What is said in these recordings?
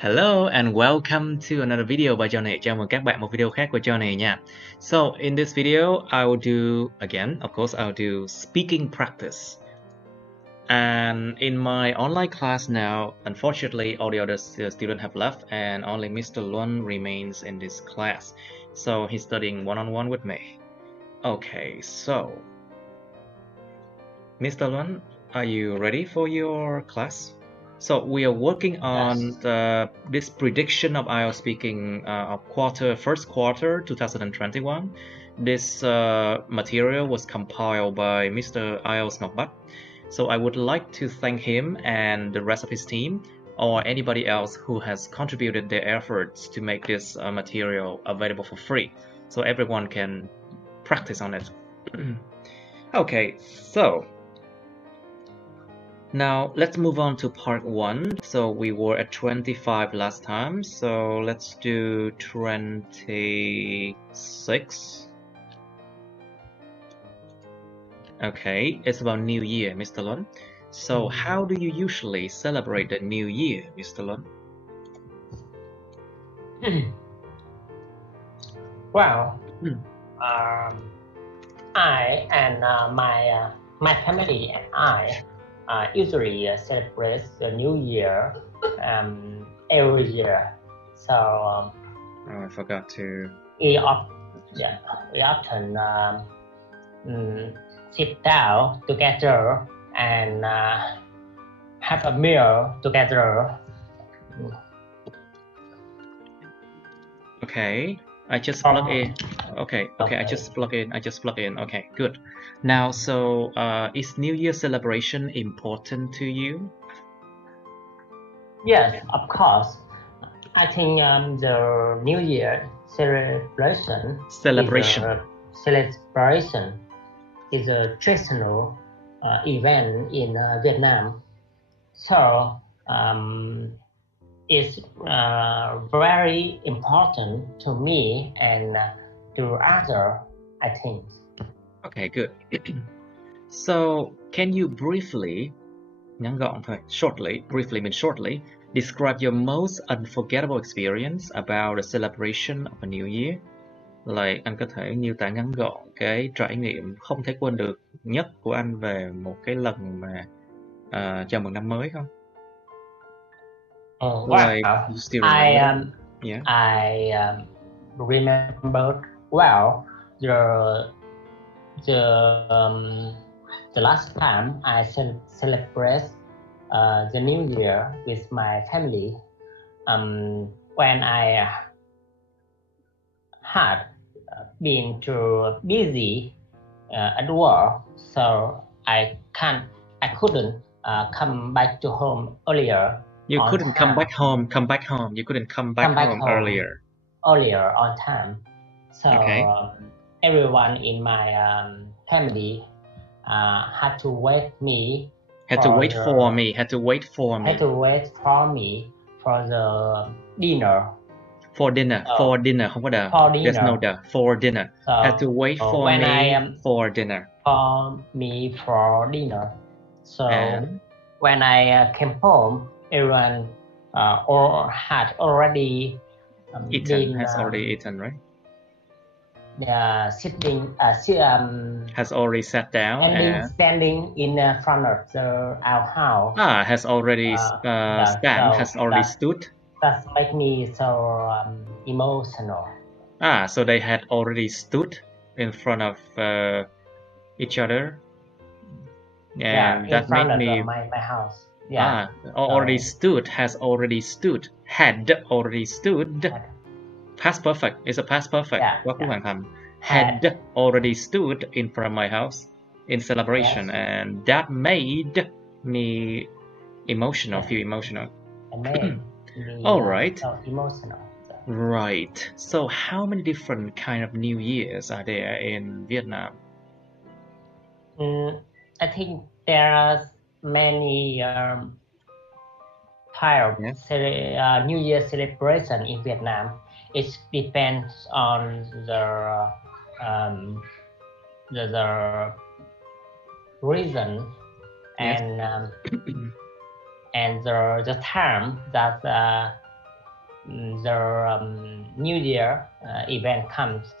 Hello and welcome to another video by Johnny. Chào mừng các bạn một video khác của Johnny nha. So in this video, I will do again, of course, I'll do speaking practice. And in my online class now, unfortunately, all the other students have left, and only Mr. Luan remains in this class. So he's studying one-on-one with me. Okay, so Mr. Luan, are you ready for your class? So we are working on this prediction of IELTS speaking of first quarter 2021. This material was compiled by Mr. IELTS Ngọc. So I would like to thank him and the rest of his team, or anybody else who has contributed their efforts to make this material available for free, so everyone can practice on it. Okay, so now let's move on to part 1. So we were at 25 last time, so let's do 26. Okay, it's about New Year, Mr. Luan. So how do you usually celebrate the New Year, Mr. Luan? Well, I and my family and I usually celebrate the New Year every year. So oh, I forgot to. We often sit down together and have a meal together. Okay, I just plug in. Okay, I just plug in. Okay, good. Now, so is New Year celebration important to you? Yes, of course. I think the New Year celebration is a traditional event in Vietnam. So it's very important to me and to others, I think. Okay, good. So can you briefly, ngắn gọn thôi, briefly means shortly, describe your most unforgettable experience about the celebration of a New Year? Like, anh có thể miêu tả ngắn gọn cái trải nghiệm không thể quên được nhất của anh về một cái lần mà chào mừng năm mới không? I remember well the last time I celebrate the New Year with my family. When I had been too busy at work, so I couldn't come back to home earlier. You couldn't come back home. You couldn't come back home earlier. Earlier on time. So okay. Everyone in my family had to wait for me for the dinner. For dinner, không có đờ. There's no đờ. For dinner. So, had to wait for me for dinner. For me for dinner. So when I came home, everyone had already already eaten, right? Has already sat down and standing in front of our house. Has already has already stood. That make me so emotional. So they had already stood in front of each other. And that made me my house. Already stood, has already stood, had already stood. Past perfect. It's a past perfect. Had already stood in front of my house in celebration, and that made me emotional. Feel emotional. All right. So emotional. Right. So how many different kind of New Years are there in Vietnam? I think there are many types of New Year celebration in Vietnam. It depends on the reason and the time that the New Year event comes,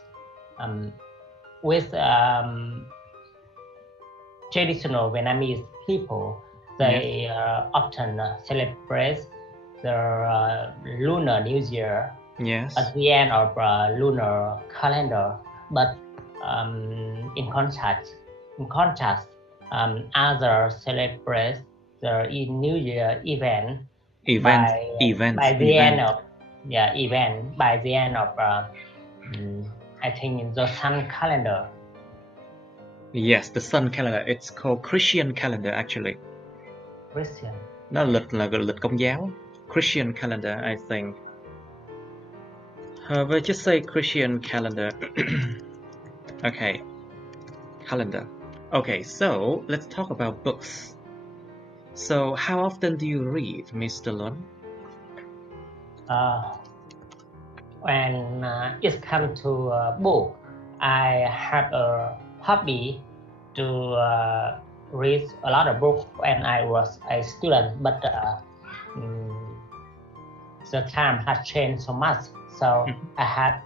with traditional Vietnamese people, they often celebrate the Lunar New Year at the end of lunar calendar. But in contrast, others celebrate the New Year event by the end of I think in the sun calendar. Yes, the sun calendar. It's called Christian calendar actually. Christian. Nó là lịch công giáo. Christian calendar, I think. But just say Christian calendar. Okay. Calendar. Okay, so let's talk about books. So how often do you read, Mr. Lun? When it comes to a book, I have a hobby to read a lot of books when I was a student, but the time has changed so much, so I had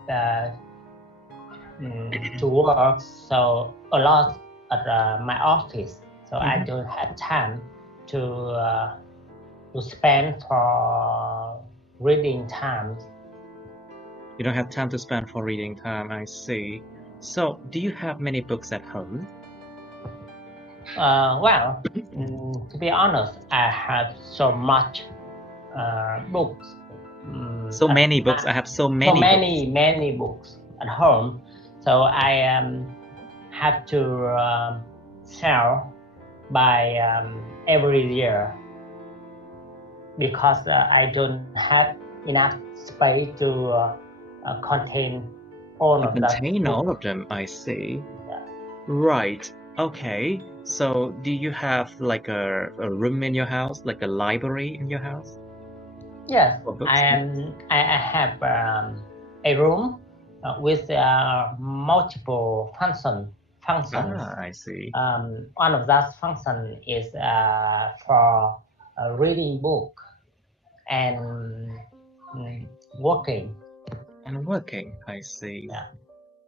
to work so a lot at my office, so I don't have time to spend for reading time. You don't have time to spend for reading time, I see. So, do you have many books at home? Well, to be honest, I have so much books. So many books. I have so many books at home. So I have to sell by every year because I don't have enough space to contain all of them. All of them, I see. Yeah. Right. Okay. So, do you have like a room in your house, like a library in your house? Yes, I have a room with multiple functions. I see. One of that function is for reading book and working. And working, I see. Yeah.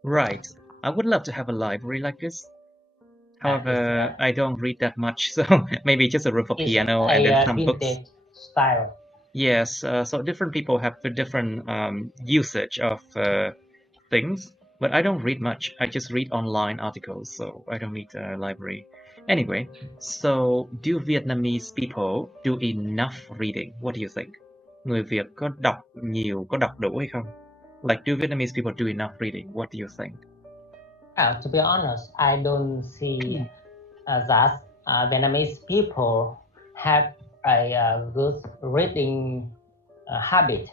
Right. I would love to have a library like this. However, I don't read that much, so maybe just a room for piano and then some books. Style. Yes, so different people have the different usage of things, but I don't read much. I just read online articles, so I don't need a library. Anyway, so do Vietnamese people do enough reading? What do you think? Người Việt có đọc nhiều, có đọc đủ hay không? Like, do Vietnamese people do enough reading? What do you think? To be honest, I don't see that Vietnamese people have a good reading habit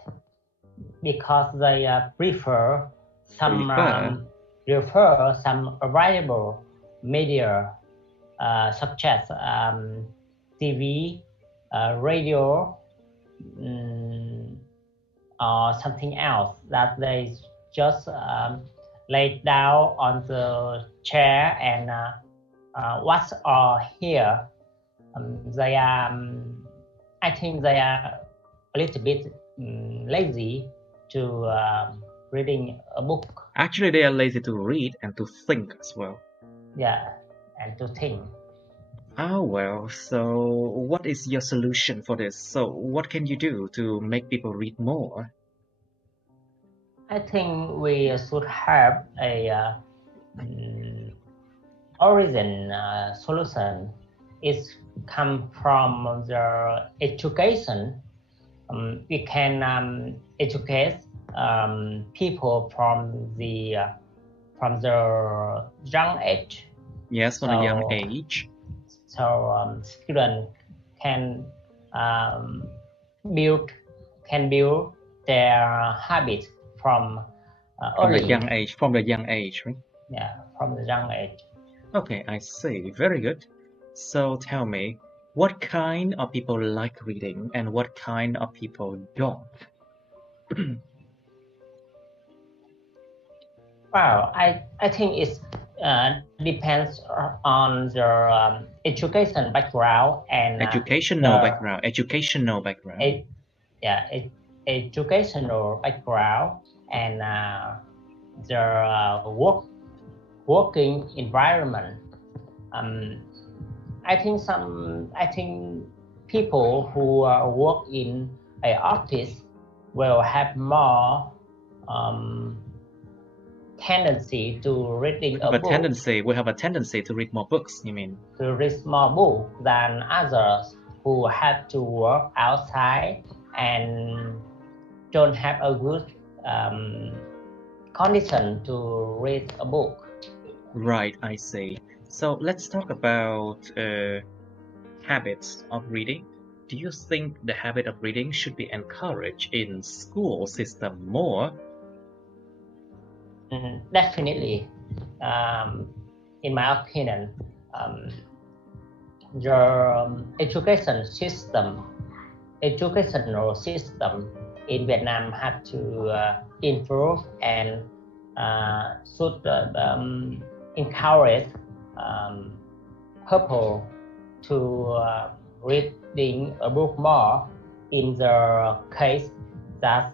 because they prefer some available media such as TV, radio, or something else that they just lay down on the chair and watch or hear. They are, I think they are a little bit lazy to reading a book. Actually, they are lazy to read and to think as well. Yeah, and to think. Oh, well, so what is your solution for this? So what can you do to make people read more? I think we should have a origin solution. It's come from the education. We can educate people from the young age. Yes, from a young age. So students can build their habit from early. The young age. From the young age, right? Yeah, from the young age. Okay, I see. Very good. So tell me, what kind of people like reading and what kind of people don't? Well, I think it depends on the education background and educational background. Yeah, educational background and their working environment. I think people who work in an office will have more tendency to reading a book. We have a tendency to read more books, you mean? To read more books than others who have to work outside and don't have a good condition to read a book. Right, I see. So let's talk about habits of reading. Do you think the habit of reading should be encouraged in school system more? Definitely. In my opinion, your educational system in Vietnam had to improve and should encourage people to reading a book more in the case that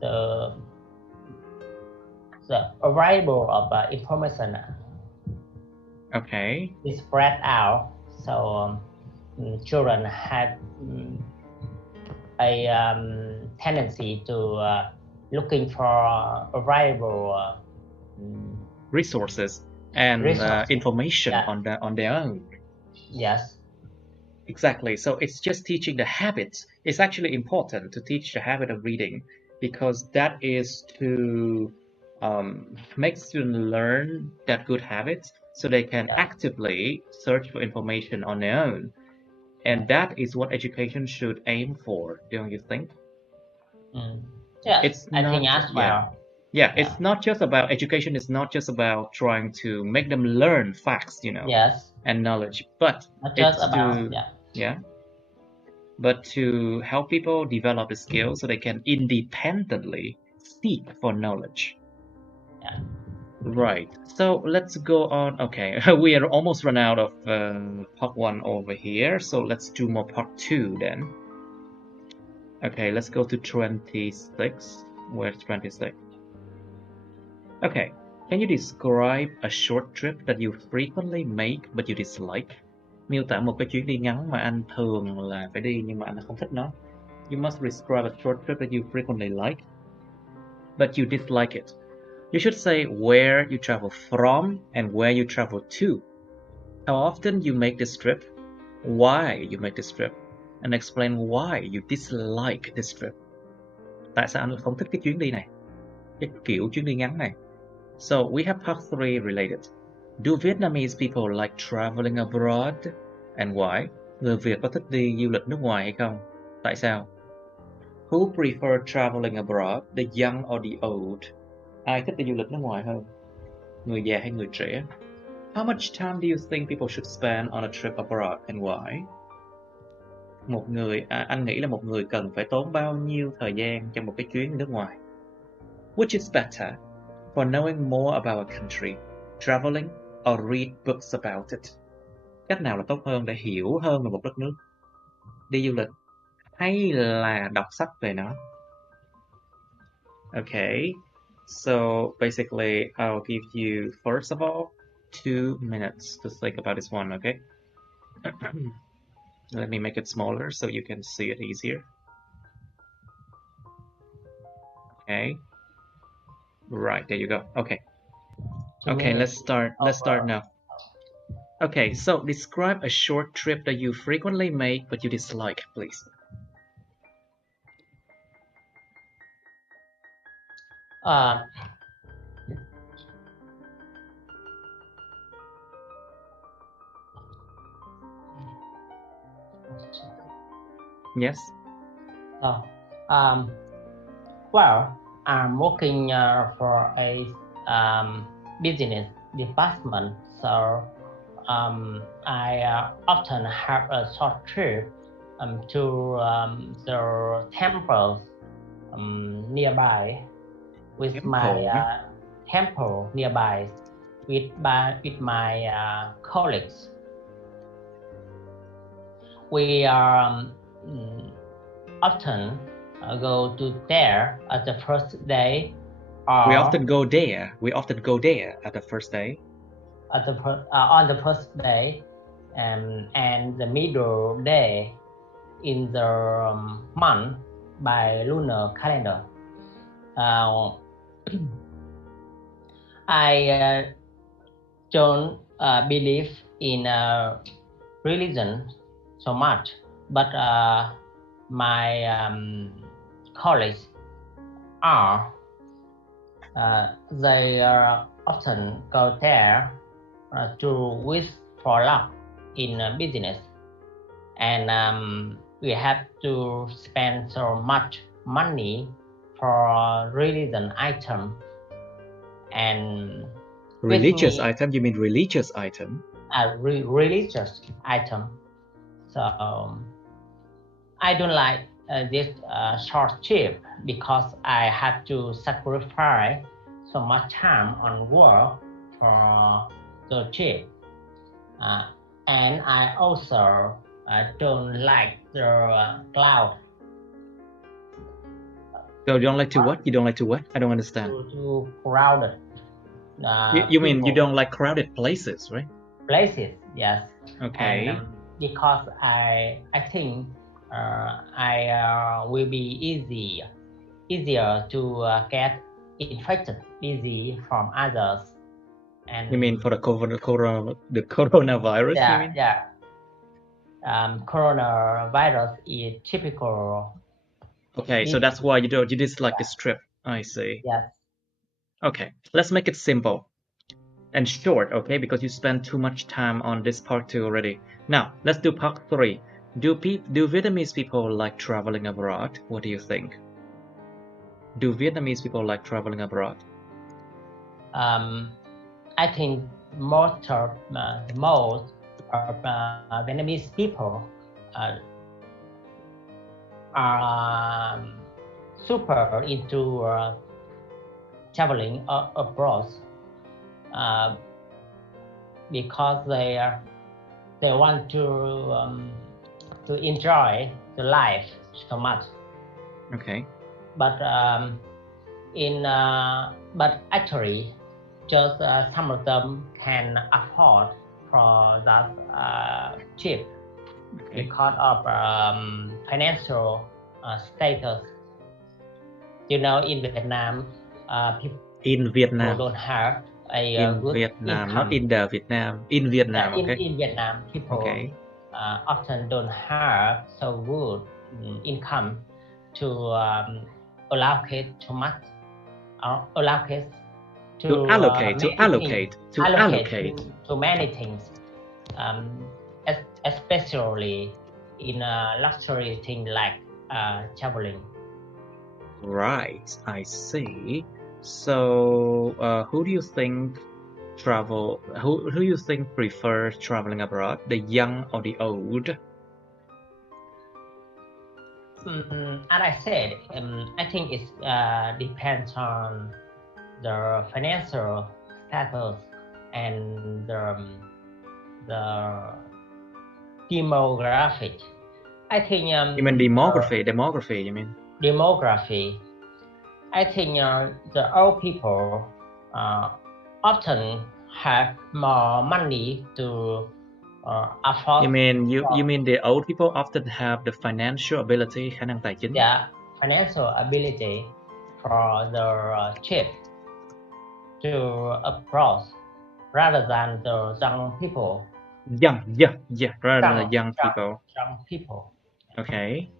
the arrival of information is spread out, so children have a tendency to looking for available resources and information on their own. Yes. Exactly. So it's just teaching the habits. It's actually important to teach the habit of reading because that is to make students learn that good habits so they can actively search for information on their own. And that is what education should aim for, don't you think? Yes, I think as well. Yeah, it's not just about education. It's not just about trying to make them learn facts, and knowledge, but it's but to help people develop the skills so they can independently seek for knowledge. Yeah. Right. So let's go on. Okay, we are almost run out of part 1 over here. So let's do more part 2 then. Okay, let's go to 26. Where's 26? Okay, can you describe a short trip that you frequently make but you dislike? Miêu tả một cái chuyến đi ngắn mà anh thường là phải đi nhưng mà anh không thích nó. You must describe a short trip that you frequently like, but you dislike it. You should say where you travel from and where you travel to. How often you make this trip, why you make this trip, and explain why you dislike this trip. Tại sao anh không thích cái chuyến đi này? Cái kiểu chuyến đi ngắn này. So we have part 3 related. Do Vietnamese people like traveling abroad? And why? Người Việt có thích đi du lịch nước ngoài hay không? Tại sao? Who prefer traveling abroad, the young or the old? Ai thích đi du lịch nước ngoài hơn? Người già hay người trẻ? How much time do you think people should spend on a trip abroad and why? Anh nghĩ là một người cần phải tốn bao nhiêu thời gian trong một cái chuyến nước ngoài? Which is better? For knowing more about a country, traveling or read books about it. Cách nào là tốt hơn để hiểu hơn về một đất nước? Đi du lịch hay là đọc sách về nó? Okay, so basically I'll give you, first of all, 2 minutes to think about this one, okay? Let me make it smaller so you can see it easier. Okay. Right, there you go. Okay. Okay, let's start now. Okay, so describe a short trip that you frequently make but you dislike, please. Yes. Well, I'm working for a business department, so I often have a short trip to the temples nearby with my temple nearby with my colleagues. We often go to there at the first day, or We often go there. We often go there at the first day. at the on the first day, and the middle day in the month by lunar calendar. I don't believe in religion so much, but my colleagues are. They often go there to wish for luck in business, and we have to spend so much money for religion item and Religious item? You mean religious item? Religious item. So I don't like this short trip because I have to sacrifice so much time on work for the trip, and I also don't like the cloud. So you don't like to what? You don't like to what? I don't understand. Too crowded. You mean you don't like crowded places, right? Places, yes. Okay. And because I think I will be easier to get infected easy from others. And you mean for the coronavirus? Yeah, you mean? yeah. Coronavirus is typical. Okay, so that's why you dislike this trip. I see. Yes. Okay, let's make it simple and short, okay? Because you spent too much time on this part 2 already. Now, let's do part 3. Do Vietnamese people like traveling abroad? What do you think? Do Vietnamese people like traveling abroad? I think most of Vietnamese people are super into traveling abroad because they want to enjoy the life so much. Okay. But but actually, just some of them can afford for that trip because of financial status. You know, in Vietnam, people don't have a good Vietnam, income. not in the Vietnam. In Vietnam, okay. In Vietnam, people often don't have so good income to allocate too much, or allocate to allocate to many things, especially in a luxury thing like traveling. Right, I see. So, who do you think who do you think prefers traveling abroad, the young or the old? As I said, I think it depends on the financial status and the demographic. I think you mean demography, you mean? Demography. I think the old people often have more money to afford. You mean the old people often have the financial ability, khả năng tài chính? Yeah, financial ability for the trip to abroad rather than the young people. Rather than the young people. Young people. Okay.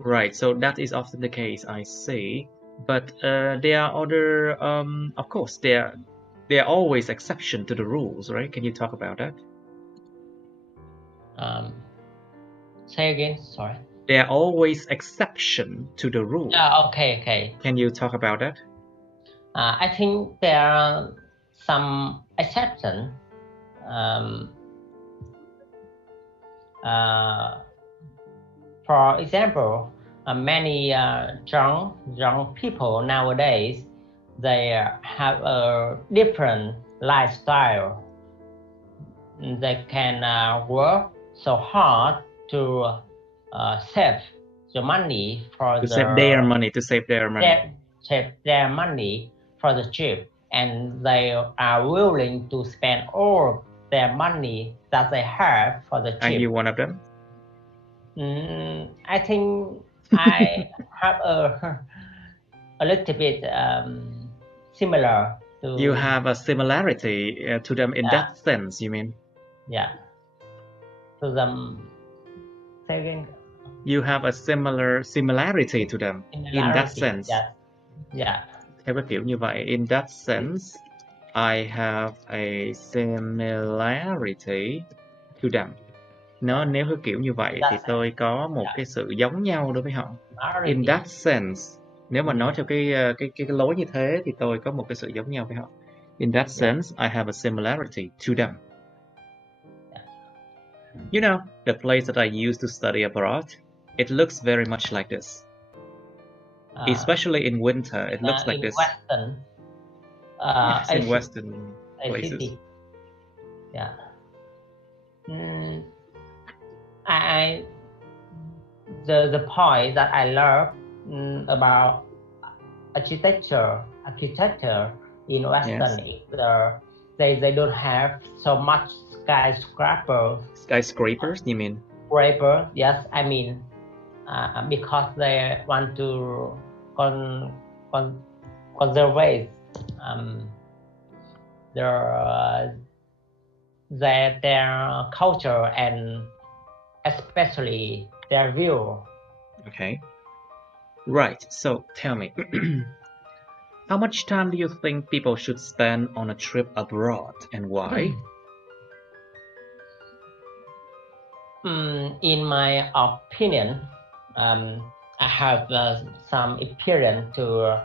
Right, so that is often the case, I see. But there are other, of course, there are always exceptions to the rules, right? Can you talk about that? Say again, sorry. There are always exceptions to the rule. Yeah, okay. Can you talk about that? I think there are some exceptions. For example, many young people nowadays, they have a different lifestyle. They can work so hard to save the money for to save their money, to save their money. save their money for the trip, and they are willing to spend all their money that they have for the trip. Are you one of them? I think I have a little bit similar to. You have a similarity to them in that sense, you mean? Yeah. To them. Say again. You have a similarity to them in that sense. Yeah. Theo cái kiểu như vậy, in that sense, I have a similarity to them. Nếu cái kiểu như vậy thì tôi có một cái sự giống nhau đối với họ. In that sense, nếu mà nói theo cái lối như thế thì tôi có một cái sự giống nhau với họ. In that sense, I have a similarity to them. You know, the place that I used to study abroad, it looks very much like this. Especially in winter, it looks like this. Western, yes, in Western places. City. Yeah. The point that I love about architecture in Western is they don't have so much skyscrapers. Skyscrapers, you mean? Scraper, yes, I mean because they want to conserve their culture and especially their view. Okay. Right, so tell me, how much time do you think people should spend on a trip abroad and why? In my opinion, I have some experience to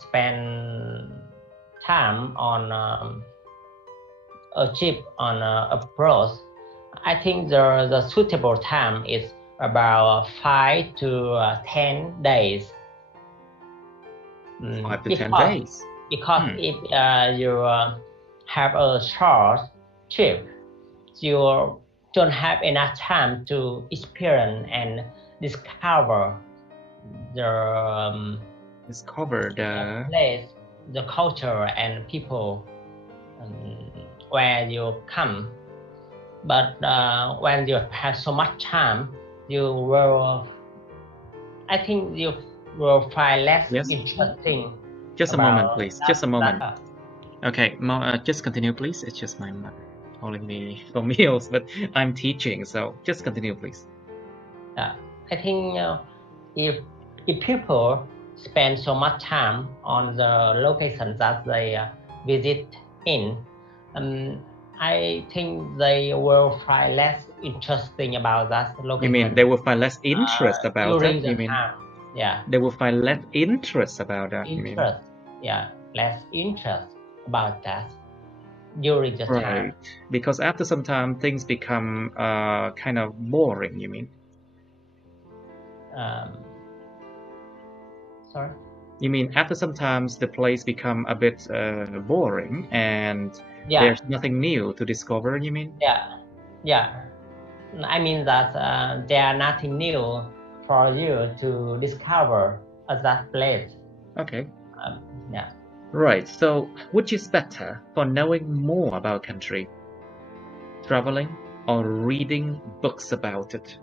spend time on a trip on abroad. I think the suitable time is about 5 to 10 days. 5 to 10 days? Because if you have a short trip, you don't have enough time to experience and discover the place, the culture and people where you come. But when you have so much time, I think you will find less interesting. Just a moment, please. Just a moment. Okay, just continue, please. It's just my mother calling me for meals, but I'm teaching, so just continue, please. I think if people spend so much time on the location that they visit in, I think they will find less interesting about that location. You mean they will find less interest about that? You mean? Yeah. They will find less interest about that. Interest. Yeah, less interest about that during the time. Right. Because after some time, things become kind of boring. You mean? Sorry. You mean after some time the place become a bit boring and there's nothing new to discover, you mean? Yeah. I mean that there are nothing new for you to discover at that place. Okay. Yeah. Right. So, which is better for knowing more about a country? Traveling or reading books about it?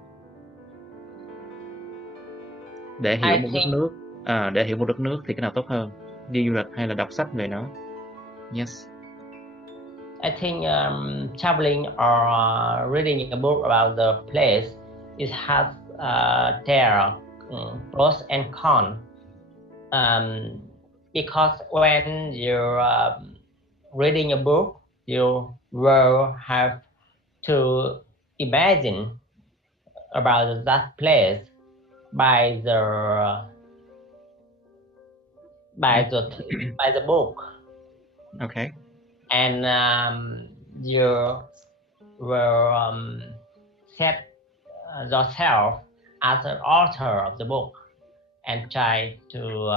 Để hiểu một đất nước, để hiểu một đất nước thì cái nào tốt hơn? Đi du lịch hay là đọc sách về nó? Yes. I think traveling or reading a book about the place, it has their pros and cons. Because when you're reading a book, you will have to imagine about that place by the book. Okay. And you will set yourself as an author of the book and try to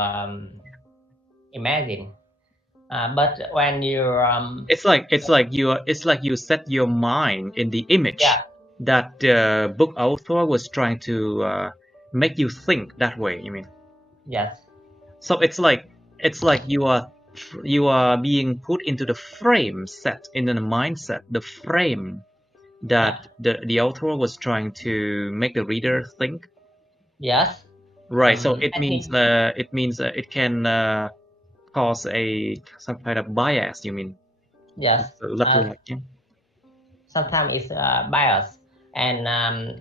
imagine. But when you it's like you set your mind in the image that the book author was trying to make you think that way, you mean? Yes. So it's like you are being put into the frame set, into the mindset, the frame that the author was trying to make the reader think. Yes. Right. So it I means think it can cause some kind of bias, you mean? yes. Lặp lại. Yeah. Sometimes it's biased and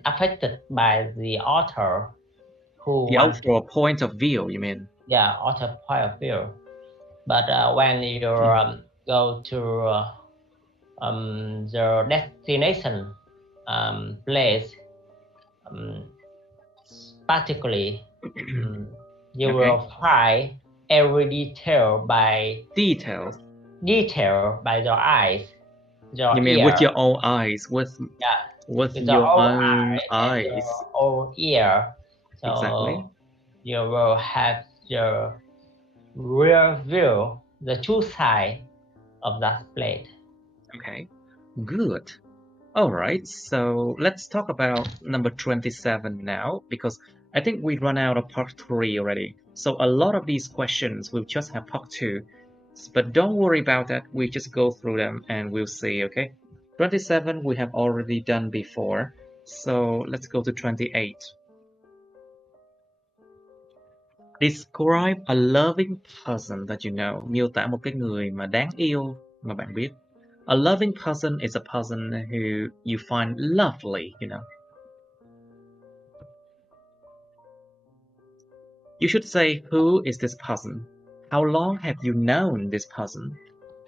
affected by the author who The want author point of view, you mean? author point of view. But when you go to the destination place, particularly you Okay. will find every detail by Details. your eyes, your You mean ear. with your own eyes, with With your your own own eye and your eyes. own ear. So Exactly. you will have your real view, the true side of that plate. Okay. Good. All right. So let's talk about number 27 now, because I think we run out of part 3 already. So a lot of these questions we'll just have part 2. But don't worry about that. We just go through them and we'll see, okay? 27 we have already done before. So let's go to 28. Describe a loving person that you know. Miêu tả một cái người mà đáng yêu mà bạn biết. A loving person is a person who you find lovely, you know. You should say, who is this person? How long have you known this person?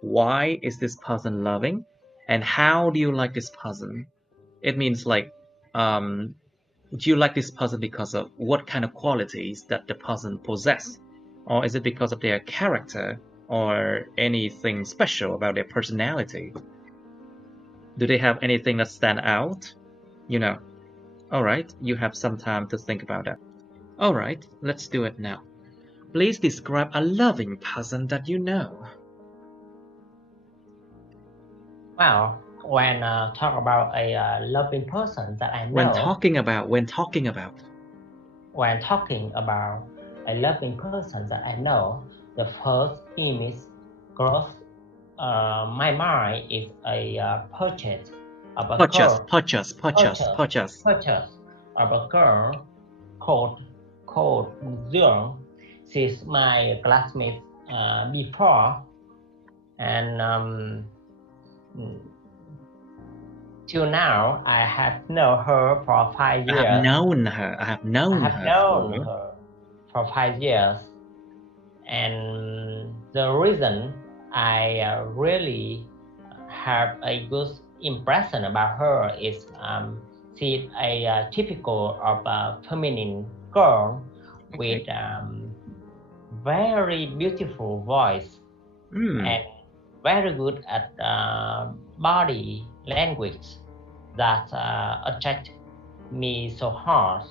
Why is this person loving? And how do you like this person? It means like, do you like this person because of what kind of qualities that the person possess? Or is it because of their character or anything special about their personality? Do they have anything that stand out? You know. Alright, you have some time to think about that. Alright, let's do it now. Please describe a loving person that you know. Well, when talk about a loving person that I know, When talking about when talking about a loving person that I know, the first image cross my mind is a portrait of a girl. Purchase Of a girl called Zhang. She's my classmate before, and till now I have known her for 5 years. I have known her for 5 years, and the reason I really have a good impression about her is she's a typical of a feminine girl with very beautiful voice and very good at body language that attract me so hard.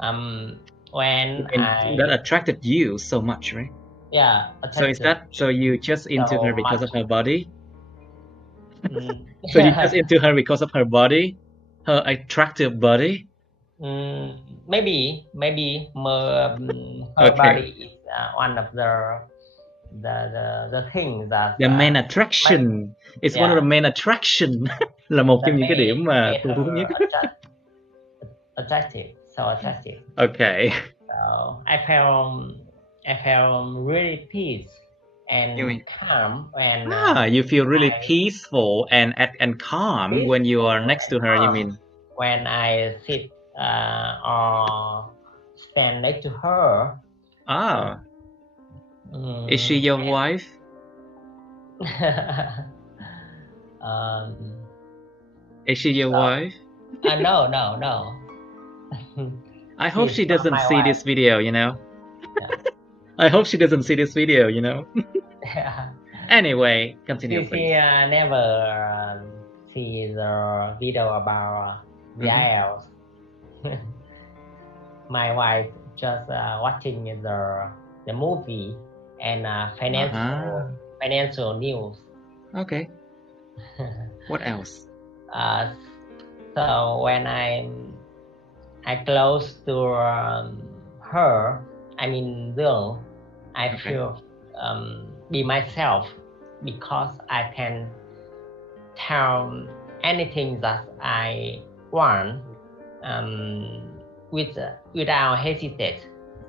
That attracted you so much, right? Yeah. So is that so you just into her because of her body? So Yeah. you just into her because of her body, her attractive body? Maybe her body is one of the things that The main attraction. It's one of the main attraction. Là một trong những cái điểm mà thu hút nhất. Attractive. Okay. So I felt really peace and calm when you feel really peaceful and calm when you are next to her, you mean? When I sit or stand next to her. Is she your wife? Is she your wife? No. I hope she doesn't see this video, you know? I hope she doesn't see this video, you know? Anyway, continue, please. She never see the video about the IELTS. My wife just watching the movie and financial news. Okay. What else? So when I close to her, I mean girl, I Okay. feel be myself because I can tell anything that I want without hesitate.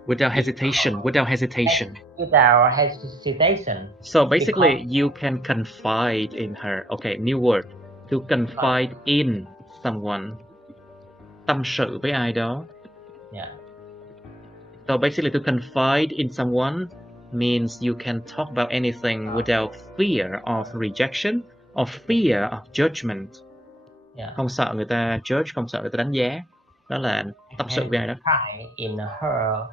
Without hesitation. Without hesitation. Without hesitation. So basically, you can confide in her. Okay, new word. To confide in someone. Tâm sự với ai đó. Yeah. So basically, to confide in someone means you can talk about anything without fear of rejection or fear of judgment. Yeah. Không sợ người ta judge, không sợ người ta đánh giá. Đó là tâm sự với ai đó. Confide in her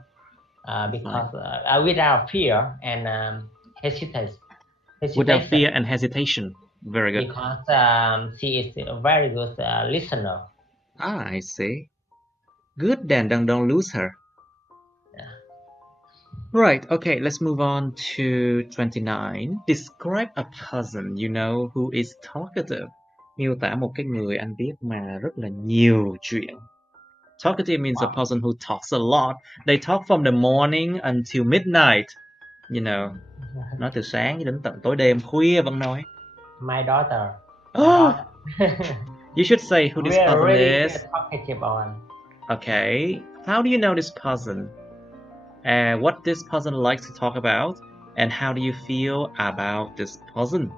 because without fear and hesitation. Without fear and hesitation. Very good. Because she is a very good listener. Ah, I see. Good then, don't lose her. Yeah. Right, okay, let's move on to 29. Describe a person you know who is talkative. Miêu tả một cái người anh biết mà rất là nhiều chuyện. Talkative means a person who talks a lot. They talk from the morning until midnight. You know, nói từ sáng đến tận tối đêm, khuya vẫn nói. My daughter. You should say who this person really is. Talkative one. Okay, how do you know this person? What this person likes to talk about, and how do you feel about this person?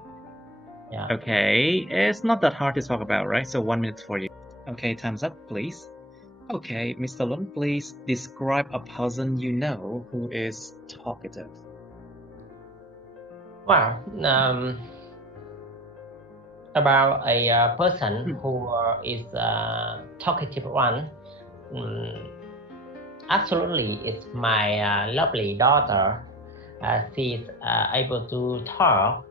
Yeah. Okay, it's not that hard to talk about, right? So 1 minute for you. Okay, time's up, please. Okay, Mr. Lund, please describe a person you know who is talkative. Well, about a person who is talkative one, absolutely, it's my lovely daughter. She's able to talk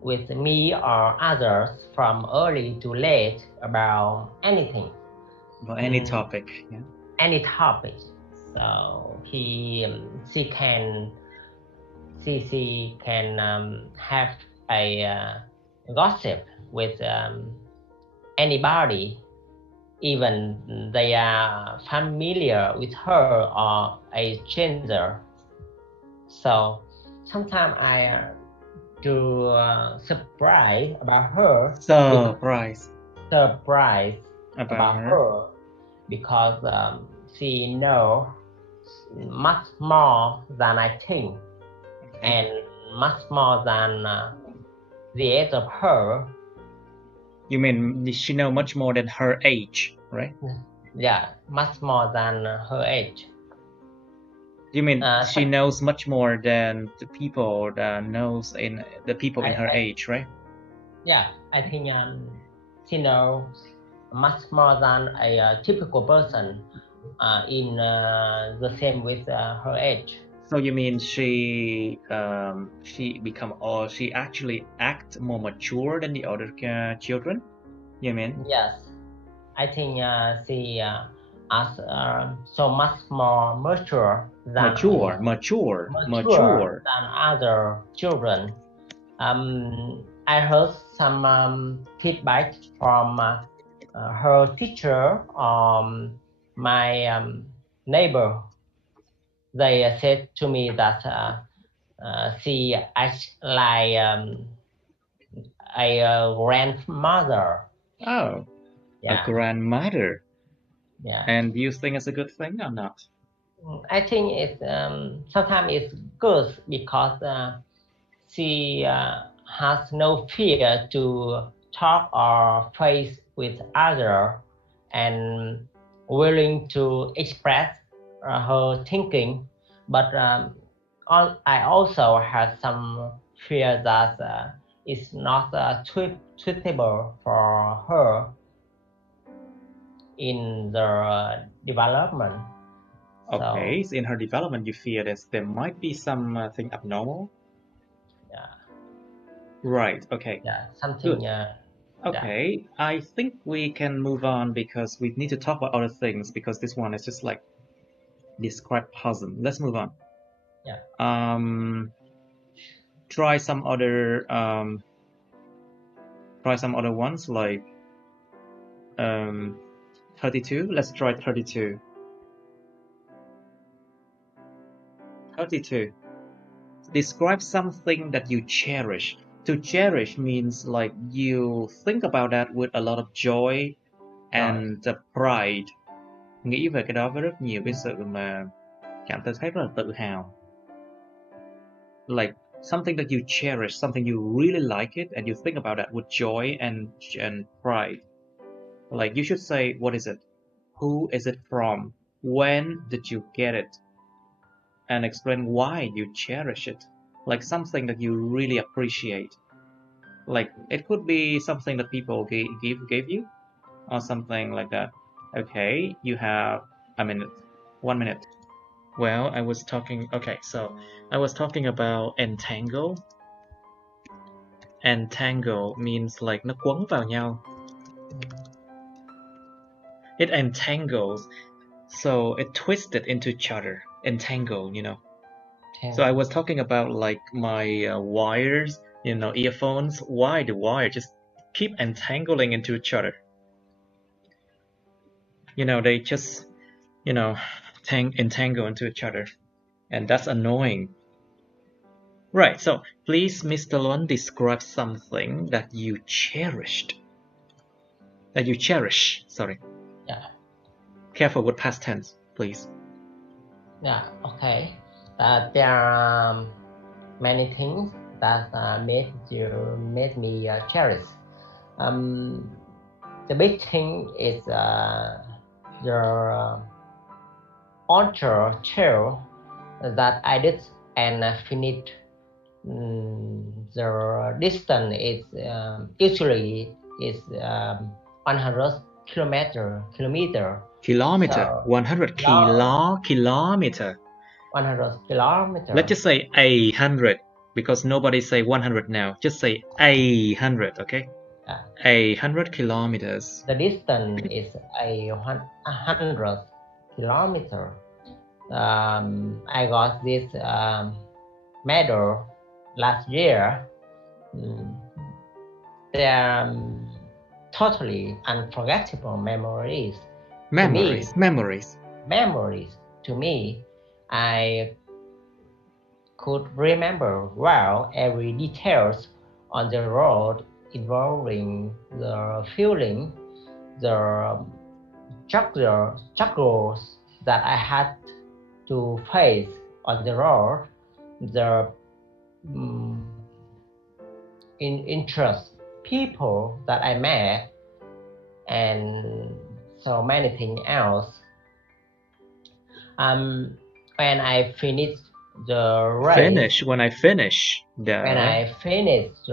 with me or others from early to late about anything. About any topic, yeah. Any topic. So she can have a gossip with anybody, even they are familiar with her or a stranger. So sometimes I do surprise about her. Surprise about her because she knows much more than I think, and much more than the age of her. You mean she knows much more than her age, right? Yeah, much more than her age. You mean she knows much more than the people that knows in the people in her age, right? Yeah, I think she knows much more than a typical person in the same with her age. So you mean she actually act more mature than the other children? You mean? Yes, I think she is so much more mature than than other children. I heard some feedback from her teacher, my neighbor. They said to me that she acts like a grandmother. Oh, yeah. A grandmother. Yeah. And do you think it's a good thing or not? I think it's sometimes it's good because she has no fear to talk or face with others and willing to express her thinking. But I also have some fear that it's not suitable for her in the development. Okay, so in her development, you fear that there might be something abnormal? Yeah. Right, okay. Yeah, something. Okay, yeah. I think we can move on because we need to talk about other things because this one is just like describe person. Let's move on. Yeah. Try some other ones like 32. Let's try 32. 32. Describe something that you cherish. To cherish means like you think about that with a lot of joy and pride. Nghĩ về cái đó với rất nhiều cái sự mà cảm thấy rất là tự hào. Like something that you cherish, something you really like it, and you think about that with joy and pride. Like you should say, what is it? Who is it from? When did you get it? And explain why you cherish it. Like something that you really appreciate. Like it could be something that people gave you, or something like that. Okay, you have a minute. 1 minute. Well, I was talking about entangle. Entangle means like nó quấn vào nhau. It entangles, so it twisted into each other. Entangle, you know. So I was talking about like my wires, you know, earphones. Why the wire just keep entangling into each other? You know, they just, you know, entangle into each other, and that's annoying. Right, so please, Mr. Luan, describe something that you cherished. That you cherish, sorry. Yeah. Careful with past tense, please. Yeah, okay. There are many things that made me cherish. The big thing is the author chair that I did and finished. The distance is usually is 100 kilometer. Kilometer. So, 100 kilometer. 100 kilometer. Let's just say 800 because nobody say 100 now. Just say 800, okay? 800 kilometers. The distance is 100 kilometer. I got this medal last year. They are totally unforgettable memories. Memories. To me, I could remember well every details on the road involving the feeling, the struggles that I had to face on the road, the interest people that I met, and so many things else. When I finished the race, when I finish the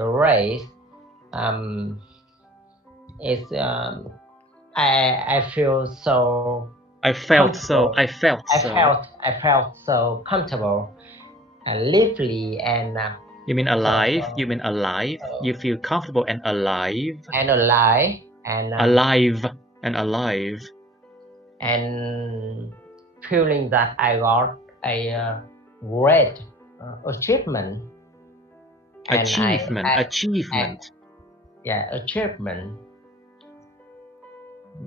race, it's I feel so. I felt so comfortable and lively and. You mean alive? You feel comfortable and alive. And feeling that I got a great achievement. Achievement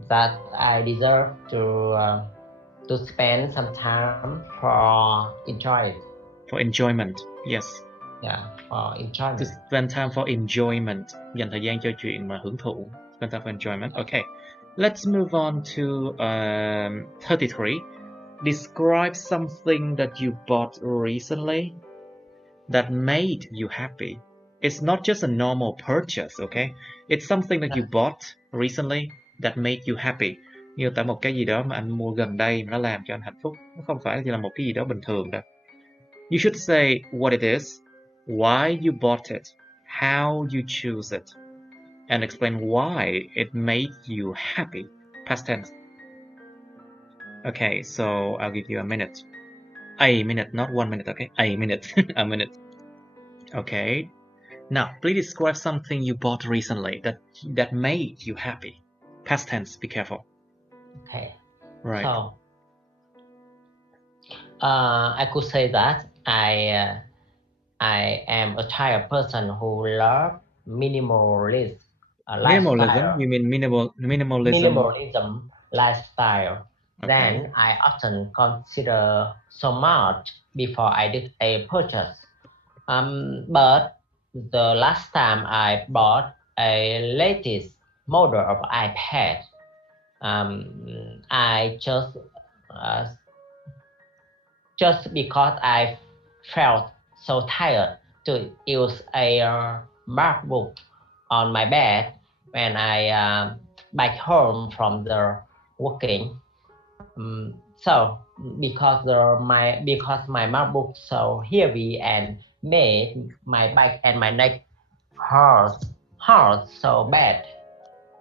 that I deserve to spend some time for enjoyment. For enjoyment, yes. Yeah, for enjoyment. To spend time for enjoyment. Dành thời gian cho chuyện mà hưởng thụ. Spend time for enjoyment. Okay. Let's move on to 33. Describe something that you bought recently that made you happy. It's not just a normal purchase, okay? It's something that you bought recently that made you happy. Như tại một cái gì đó mà anh mua gần đây mà nó làm cho anh hạnh phúc. Nó không phải chỉ là một cái gì đó bình thường đâu. You should say what it is, why you bought it, how you choose it, and explain why it made you happy. Past tense. Okay, so I'll give you a minute. A minute, not 1 minute, okay? A minute. A minute. Okay. Now, please describe something you bought recently that made you happy. Past tense, be careful. Okay. Right. So, I could say that I am a type of person who loves minimalism lifestyle. Minimalism? You mean minimalism lifestyle. Okay. Then I often consider so much before I did a purchase. But the last time I bought a latest model of iPad, I just because I felt so tired to use a MacBook on my bed when I back home from the working. So because my MacBook so heavy and made my back and my neck hurt so bad.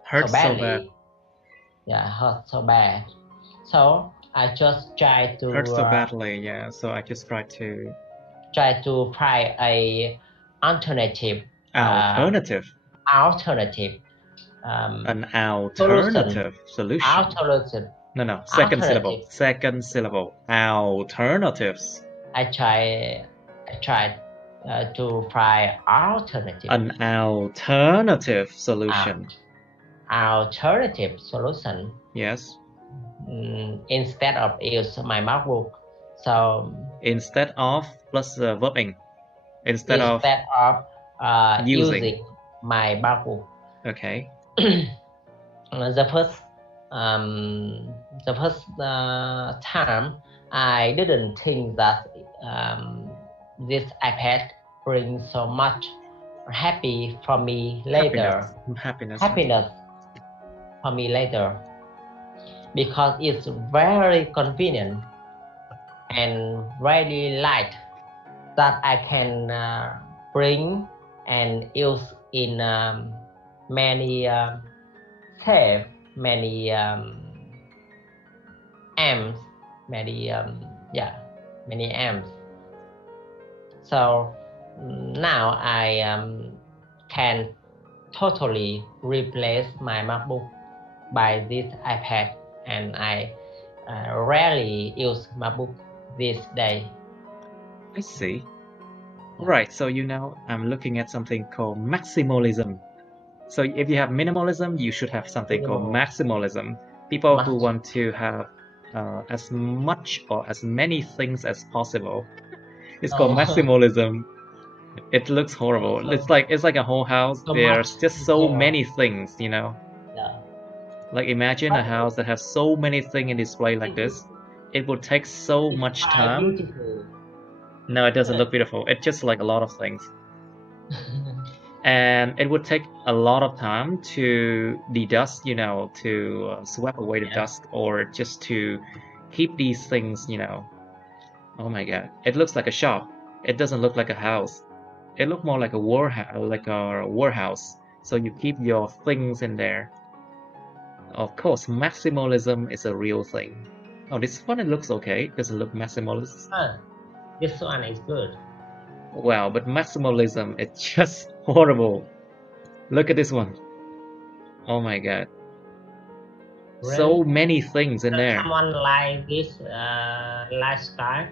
Hurts so bad. Yeah, hurt so bad. So I just tried to Hurts so badly, yeah. So I just tried to try a alternative. Alternative. An alternative solution. Alternative. No. Second syllable. Second syllable. Alternatives. I tried to try alternative. An alternative solution. Alternative solution. Yes. Instead of use my MacBook. So instead of plus verbing. Instead of using my MacBook. Okay. The first time I didn't think that this iPad brings so much happy for me later. Happiness for me later, because it's very convenient and really light that I can bring and use in many amps, many amps. So now I can totally replace my MacBook by this iPad, and I rarely use MacBook this day. I see. Right, so I'm looking at something called maximalism. So if you have minimalism, you should have something called maximalism. People who want to have as much or as many things as possible. It's called maximalism. It looks horrible. It's like a whole house. There's just so many things, Yeah. Like imagine a house that has so many things in display like this. It would take so much time. Beautiful. No, it doesn't look beautiful. It's just like a lot of things. And it would take a lot of time to de-dust, to sweep away the dust, or just to keep these things, Oh my god, it looks like a shop. It doesn't look like a house. It looks more like a warehouse. So you keep your things in there. Of course, maximalism is a real thing. Oh, this one, it looks okay. It doesn't look maximalist. This one is good. Wow, but maximalism, it's just horrible. Look at this one. Oh my god. Really? So many things in there. Someone like this lifestyle?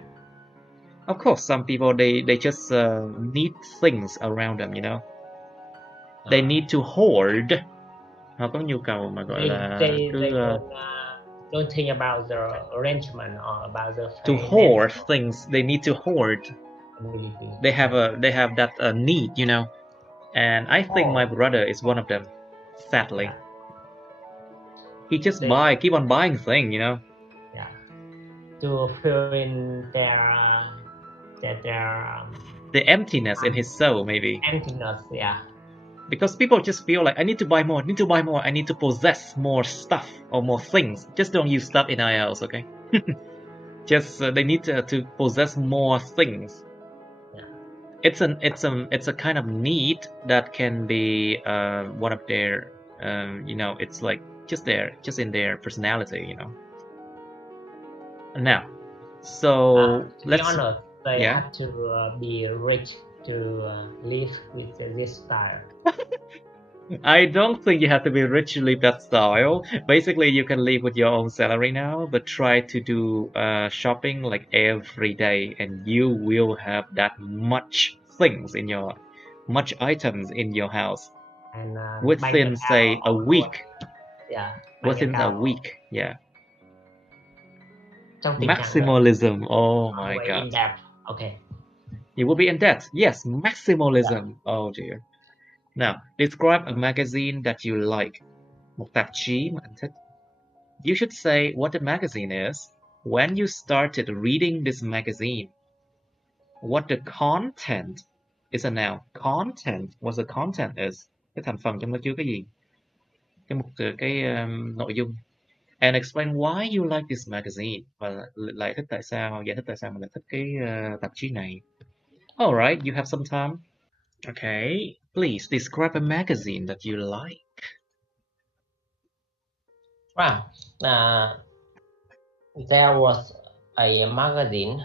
Of course, some people, they just need things around them, They need to hoard. Họ có nhu cầu mà gọi là don't think about the arrangement or about the to hoard things. They need to hoard. They have that need, And I think my brother is one of them. Sadly, he just keep on buying things, Yeah. To fill in the emptiness in his soul, maybe. Emptiness, yeah. Because people just feel like I need to buy more, I need to possess more stuff or more things. Just don't use stuff in IELTS, okay? Just they need to possess more things. Yeah. It's a kind of need that can be one of their it's like just in their personality, Now, so let's be honest, they have to be rich to live with this style. I don't think you have to be rich to live that style. Basically, you can live with your own salary now, but try to do shopping like every day, and you will have that much items in your house. And within, say, a week. Yeah. Within a week, yeah. Maximalism, oh my god. Okay. You will be in debt. Yes, maximalism. Yeah. Oh dear. Now, describe a magazine that you like. Một tạp chí mà anh thích. You should say what the magazine is, when you started reading this magazine, what the content is a noun. Content, what the content is. Cái thành phần trong nó chứa cái gì? Cái nội dung. And explain why you like this magazine. Và lại thích tại sao, giải thích tại sao mình lại thích cái tạp chí này. Alright, you have some time. Okay, please describe a magazine that you like. Wow. There was a magazine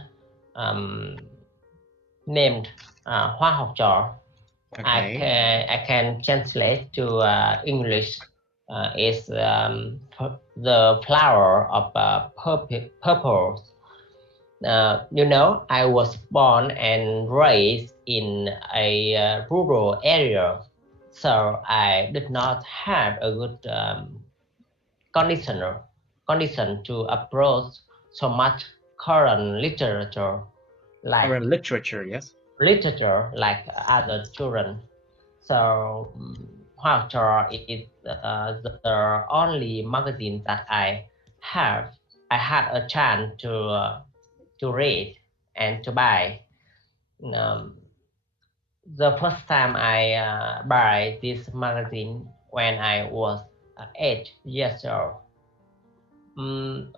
named Hoa học trò. Okay. I can translate to English. Is the flower of purple. You know, I was born and raised in a rural area, so I did not have a good condition to approach so much current literature, like yes. Literature like other children. So Hoa học trò is the only magazine that I had a chance to read and to buy. The first time I buy this magazine when I was 8 years old.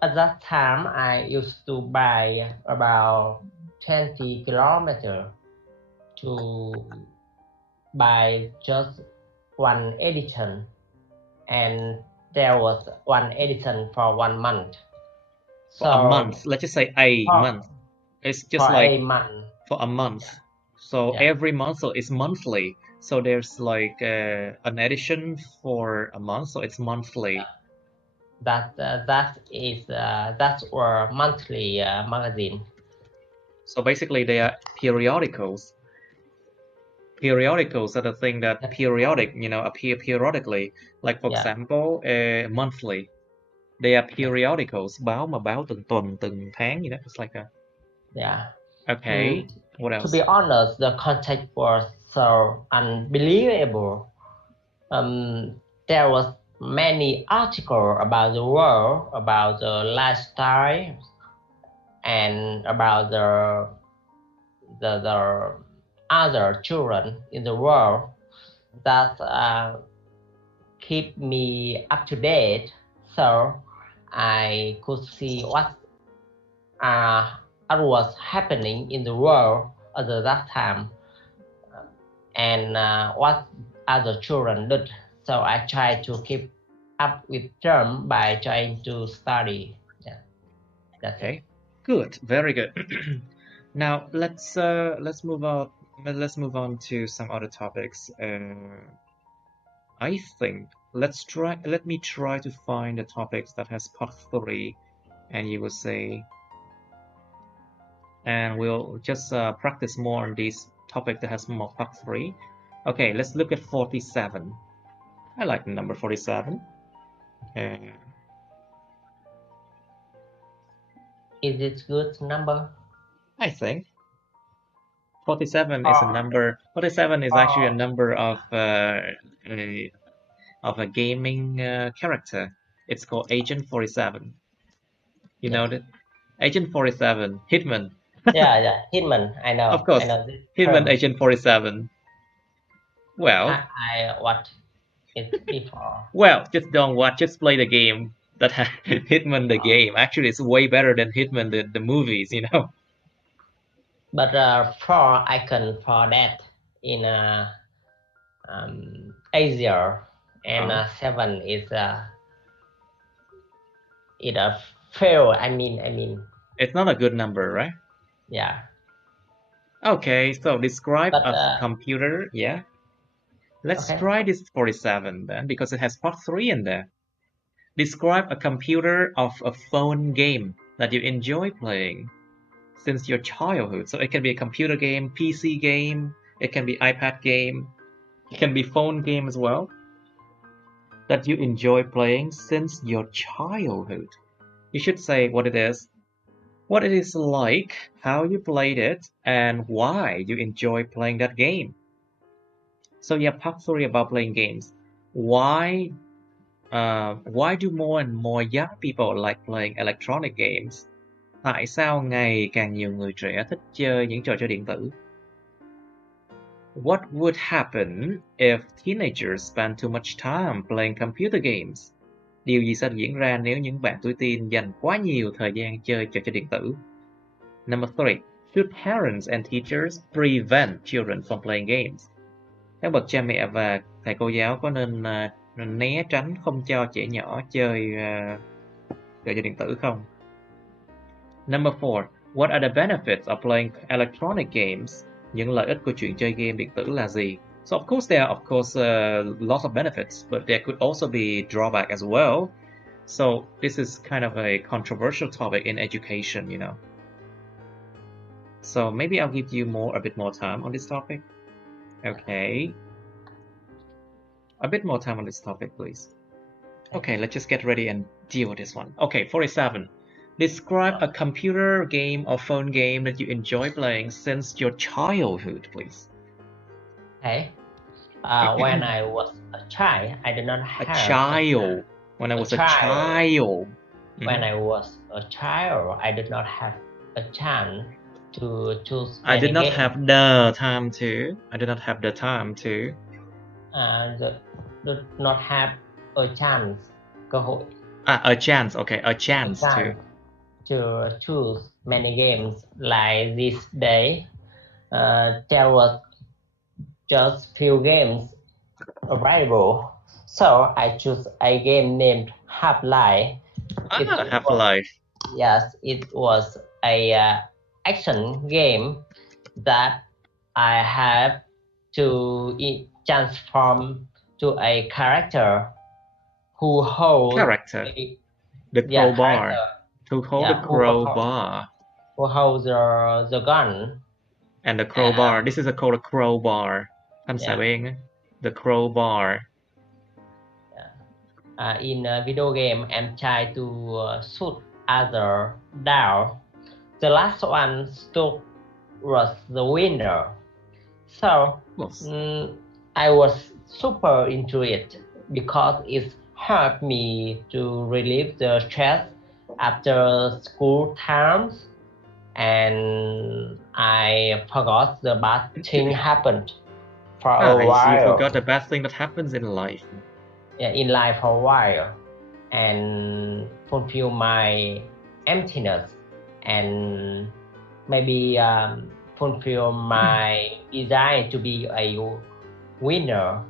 At that time, I used to buy about 20 kilometers to buy just one edition, and there was one edition for 1 month. For a month, let's just say a month. It's just for like a month. For a month. Yeah. So yeah. Every month, so it's monthly. So there's like an edition for a month, so it's monthly. Yeah. That's our monthly magazine. So basically, they are periodicals. Periodicals are the thing that periodic, appear periodically. Like for example, monthly. They are periodicals. Báo mà báo từng tuần, từng tháng, It's like a. Yeah. Okay. What else? To be honest, the content was so unbelievable. There was many articles about the world, about the lifestyle, and about the other children in the world that keep me up to date, so I could see what was happening in the world at that time, and what other children did. So I try to keep up with them by trying to study. Yeah, that's okay. It. Good, very good. Now let's move on. Let's move on to some other topics. I think let me try to find the topics that has part 3, and you will say, and we'll just practice more on this topic that has more part 3. Okay, let's look at 47. I like the number 47. Is it good number? I think 47 is a number. 47 is actually a number of a gaming character. It's called Agent 47. You know that? Agent 47, Hitman. Yeah, Hitman. I know. Of course, I know Hitman Agent 47. Well, I watched it before. Well, just don't watch. Just play the game. That Hitman the game. Actually, it's way better than Hitman the movies. But 4 icon for that in Asia, and 7 is it a fail. I mean. It's not a good number, right? Yeah. Okay, so describe a computer. Yeah. Let's try this 47 then, because it has part 3 in there. Describe a computer of a phone game that you enjoy playing since your childhood. So it can be a computer game, PC game, it can be iPad game, it can be phone game as well, that you enjoy playing since your childhood. You should say what it is. what it is like, how you played it, and why you enjoy playing that game. So yeah, part 3 about playing games. Why do more and more young people like playing electronic games? Tại sao ngày càng nhiều người trẻ thích chơi những trò chơi điện tử? What would happen if teenagers spend too much time playing computer games? Điều gì sẽ diễn ra nếu những bạn tuổi teen dành quá nhiều thời gian chơi trò chơi điện tử? Number 3. Should parents and teachers prevent children from playing games? Các bậc cha mẹ và thầy cô giáo có nên né tránh không cho trẻ nhỏ chơi trò chơi điện tử không? Number 4. What are the benefits of playing electronic games? Những lợi ích của chuyện chơi game điện tử là gì? So of course there are lots of benefits, but there could also be drawback as well. So this is kind of a controversial topic in education, you know. So maybe I'll give you a bit more time on this topic. Okay. A bit more time on this topic, please. Okay, let's just get ready and deal with this one. Okay, 47. Describe a computer game or phone game that you enjoy playing since your childhood, please. Okay. When I was a child, I did not have a child. When I was a child. When I was a child, I did not have a chance to choose. I did not have the time to. I did not have the time to. Did not have a chance. Cơ hội. A chance. Okay, a chance to choose many games like this day. There was just few games available, so I choose a game named Half-Life. Half-Life. Yes, it was a action game that I have to transform to a character who holds the crowbar. To hold the crowbar. Who holds the gun. And the crowbar. This is called a crowbar. The crowbar. In a video game, I'm trying to shoot other down. The last one was the winner. So I was super into it because it helped me to relieve the stress after school times, and I forgot the bad thing happened for a while. You forgot the bad thing that happens in life. Yeah, in life for a while, and fulfill my emptiness, and maybe fulfill my desire to be a winner.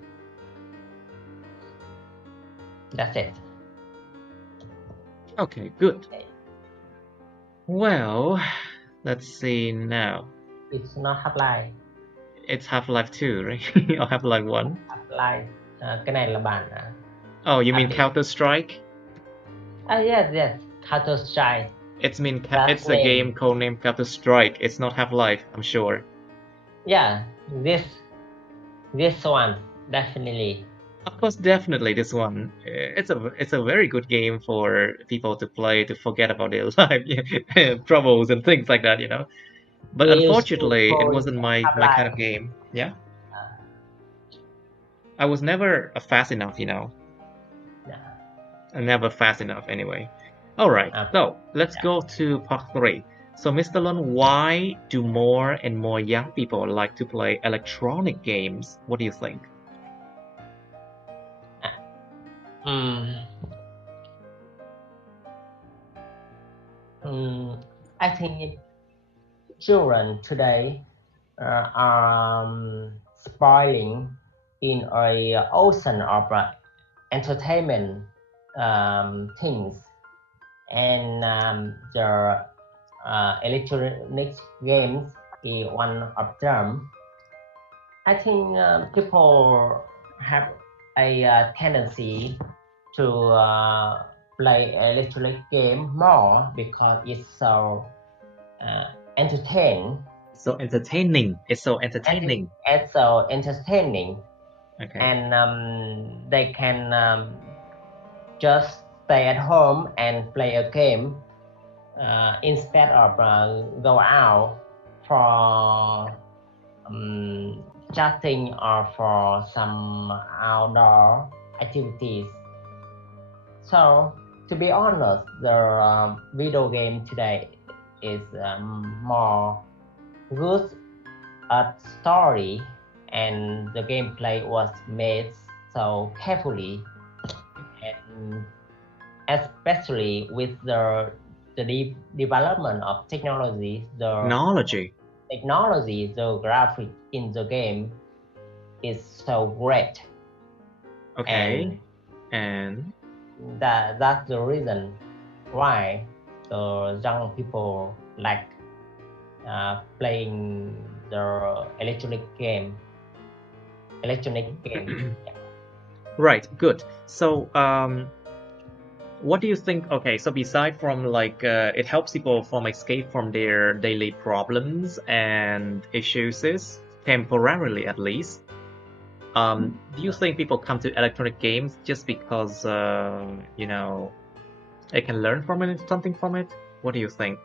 That's it. Okay, good. Well, let's see now. It's not Half-Life. It's Half-Life 2, right? Or Half-Life 1? Half-Life. Cái này là bản. Oh, you mean Counter-Strike? Yes. Counter-Strike. It's a game called named Counter-Strike. It's not Half-Life, I'm sure. Yeah, this one definitely. Of course, definitely this one. It's a very good game for people to play to forget about their life troubles and things like that, you know. But unfortunately, it wasn't my kind of game. Yeah. I was never fast enough, you know. Never fast enough, anyway. All right. So let's go to part 3. So, Mr. Lun, why do more and more young people like to play electronic games? What do you think? I think children today are spoiling in a ocean of entertainment things, and the electronic games is one of them. I think people have a tendency to play electronic game more because it's so entertaining. It's so entertaining. It's so entertaining. Okay. And they can just stay at home and play a game instead of go out for chatting or for some outdoor activities. So to be honest, the video game today is more good at story, and the gameplay was made so carefully, and especially with the development of technology, the graphic in the game is so great. Okay. And that's the reason why the young people like playing the electronic game. Right, good. So what do you think? Okay, so beside from like it helps people from escape from their daily problems and issues temporarily at least. Do you think people come to electronic games just because you know, they can learn from it, something from it? What do you think?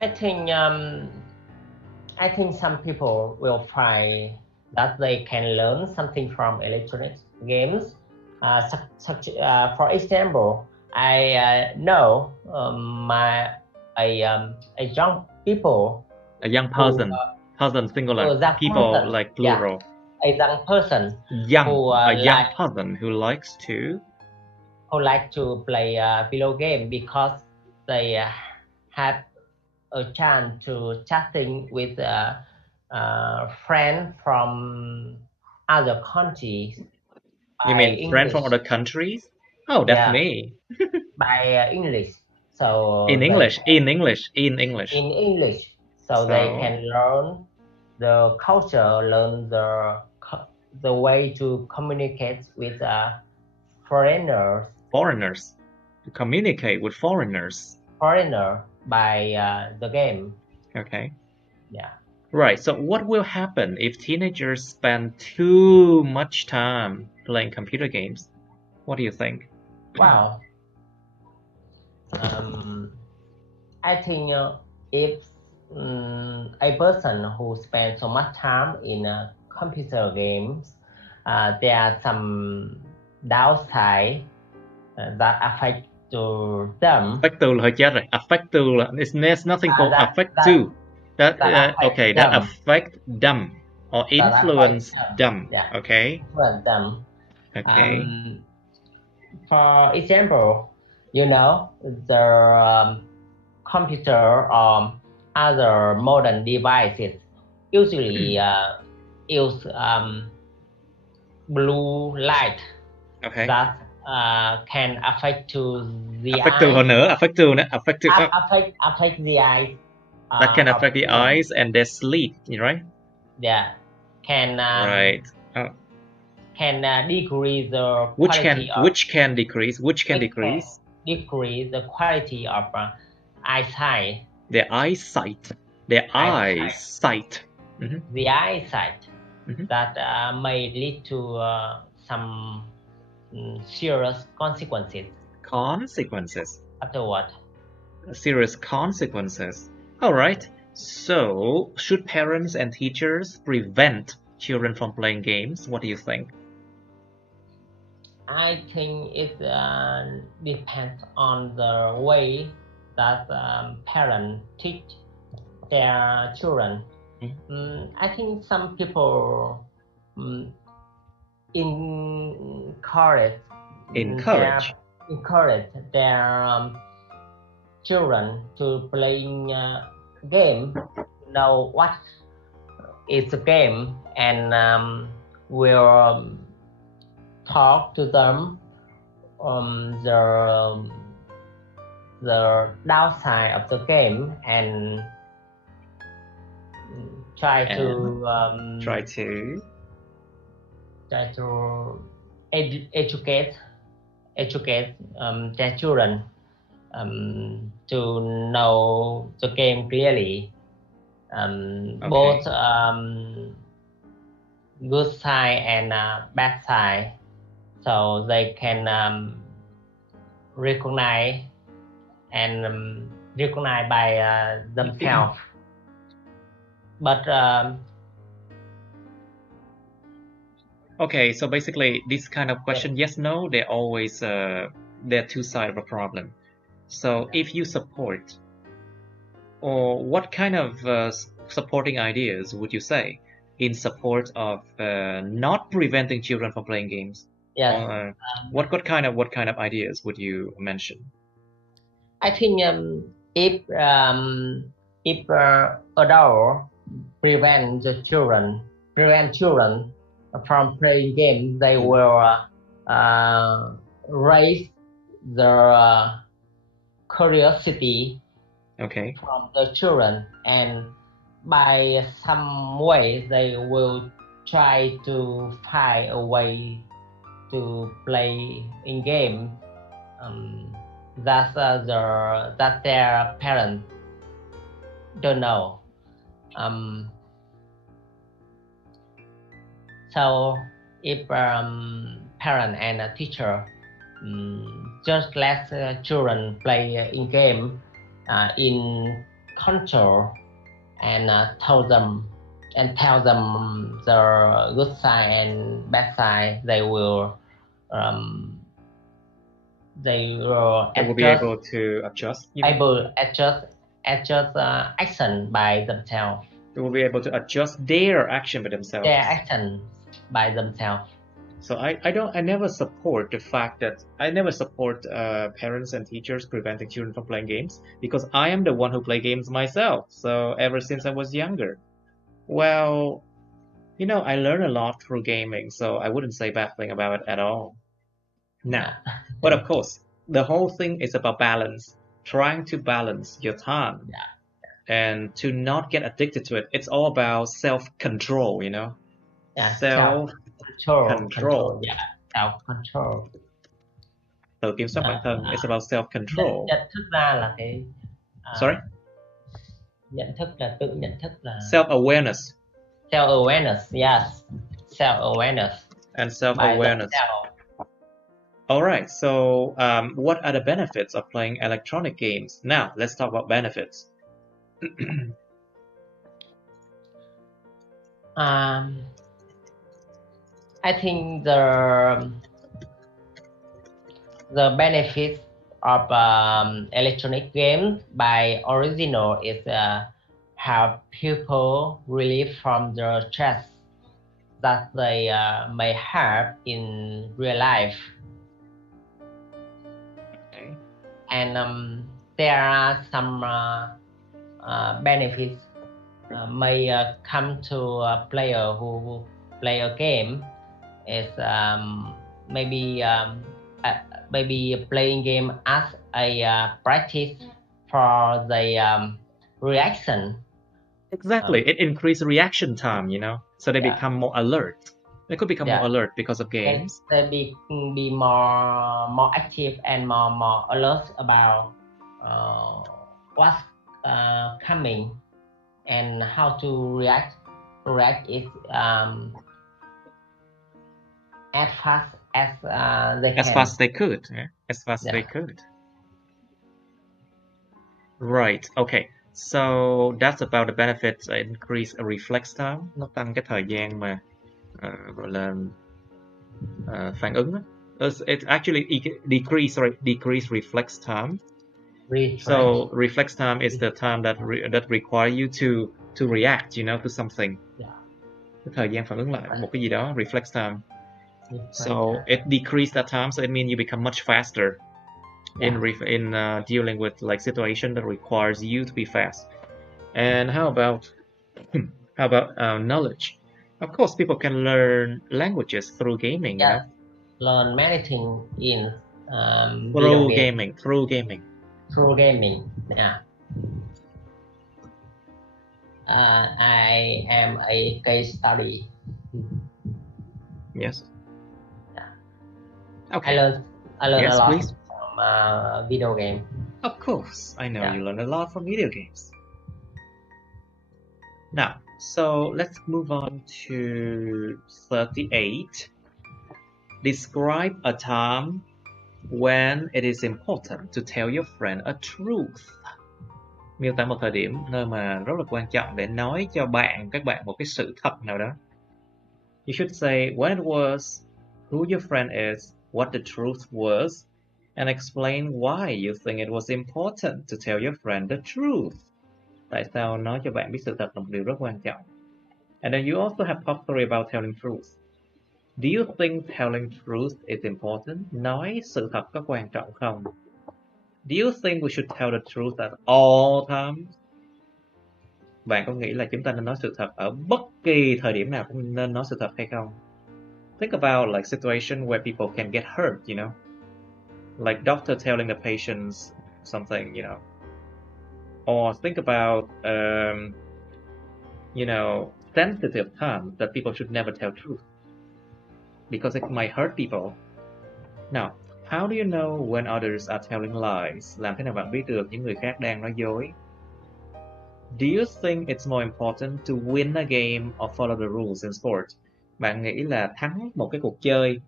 I think some people will find that they can learn something from electronic games. For example, I know a young people. A young person, singular. People person, like plural. Yeah, a young person. A young person who likes to play video game because they have a chance to chatting with friends from other countries. You mean friends from other countries? Oh, that's me. By English. So in English. So they can learn the culture, learn the way to communicate with foreigners. To communicate with foreigners. By the game. Okay. Yeah. Right. So what will happen if teenagers spend too much time playing computer games? What do you think? Wow. I think if a person who spends so much time in computer games, there are some downside that affect to them. Affect to là hơi chết rồi. Affect to là there's nothing called affect to. That okay, that affect them or influence them. Yeah. Okay. Influence them. Okay. For example, you know, the computer or other modern devices usually use blue light. Okay. That can affect to the affect to hơn nữa, affect to affect the eyes. That can affect the eyes and their sleep, right? Yeah, can right. Can decrease the which quality can decrease decrease the quality of eyesight. Their eyesight. The eyesight. That may lead to some serious consequences. Afterward. Serious consequences. All right. So, should parents and teachers prevent children from playing games? What do you think? I think it depends on the way that parents teach their children. I think some people encourage their children to playing game, know what is a game, and will talk to them the downside of the game and try to educate their children to know the game clearly, both good side and bad side, so they can recognize and recognized by themselves. But okay, so basically this kind of question, yes, no, they're always they're two sides of a problem. So if you support, or what kind of supporting ideas would you say in support of not preventing children from playing games? yes, what kind of ideas would you mention? I think if adult prevent children from playing games, they will raise their curiosity Okay. from the children, and by some way they will try to find a way to play in game that their parents don't know. So if parent and a teacher just let children play in game in control and tell them the good side and bad side, they will They will be able to adjust. Adjust action by themselves. They will be able to adjust their action by themselves. Their action by themselves. So I never support the fact that I never support parents and teachers preventing children from playing games, because I am the one who play games myself. So ever since I was younger, well, you know, I learned a lot through gaming, so I wouldn't say bad thing about it at all. Now, but of course, the whole thing is about balance, trying to balance your time and to not get addicted to it. It's all about self-control, you know? Self-control. Yeah, self-control. Tự kiểm soát bản thân. It's about self-control. Nhận thức ra là cái Sorry? Nhận thức là tự nhận thức là self-awareness. Self-awareness, yes. Self-awareness. And self-awareness. All right, so what are the benefits of playing electronic games? Now, let's talk about benefits. I think the benefits of electronic games by original is help people relieve from the stress that they may have in real life. Okay. And there are some benefits may come to a player who play a game. Is maybe playing game as a practice for the reaction. Exactly, it increases reaction time, you know, so they become more alert. They could become more alert because of games. They be more active and more alert about what's coming and how to react it as fast as they can. As fast as they could, yeah? As fast as they could. Right, okay. So that's about the benefits. Increase reflex time. Nó tăng cái thời gian mà gọi là phản ứng. It actually decrease reflex time. So reflex time is the time that require you to react, you know, to something. Cái thời gian phản ứng lại một cái gì đó, reflex time. So it decreased that time, so it means you become much faster in dealing with like situation that requires you to be fast. And how about knowledge? Of course, people can learn languages through gaming. You know? Learn many things in through gaming. Through gaming, yeah. I am a case study. Yes. Yeah. Okay. I learned a lot please. from video game. Of course, I know you learn a lot from video games. Now, so let's move on to 38. Describe a time when it is important to tell your friend a truth. Miêu tả một thời điểm nơi mà rất là quan trọng để nói cho các bạn một cái sự thật nào đó. You should say when it was, who your friend is, what the truth was, and explain why you think it was important to tell your friend the truth. Tại sao nói cho bạn biết sự thật là một điều rất quan trọng. And then you also have part 3 about telling truth. Do you think telling truth is important? Nói sự thật có quan trọng không? Do you think we should tell the truth at all times? Bạn có nghĩ là chúng ta nên nói sự thật ở bất kỳ thời điểm nào cũng nên nói sự thật hay không? Think about like situation where people can get hurt, you know? Like doctor telling the patients something, you know? Or think about, sensitive times that people should never tell truth because it might hurt people. Now, how do you know when others are telling lies? Làm thế nào bạn biết được những người khác đang nói dối? Do you think it's more important to win a game or follow the rules in sport? Bạn nghĩ là thắng một cái cuộc chơi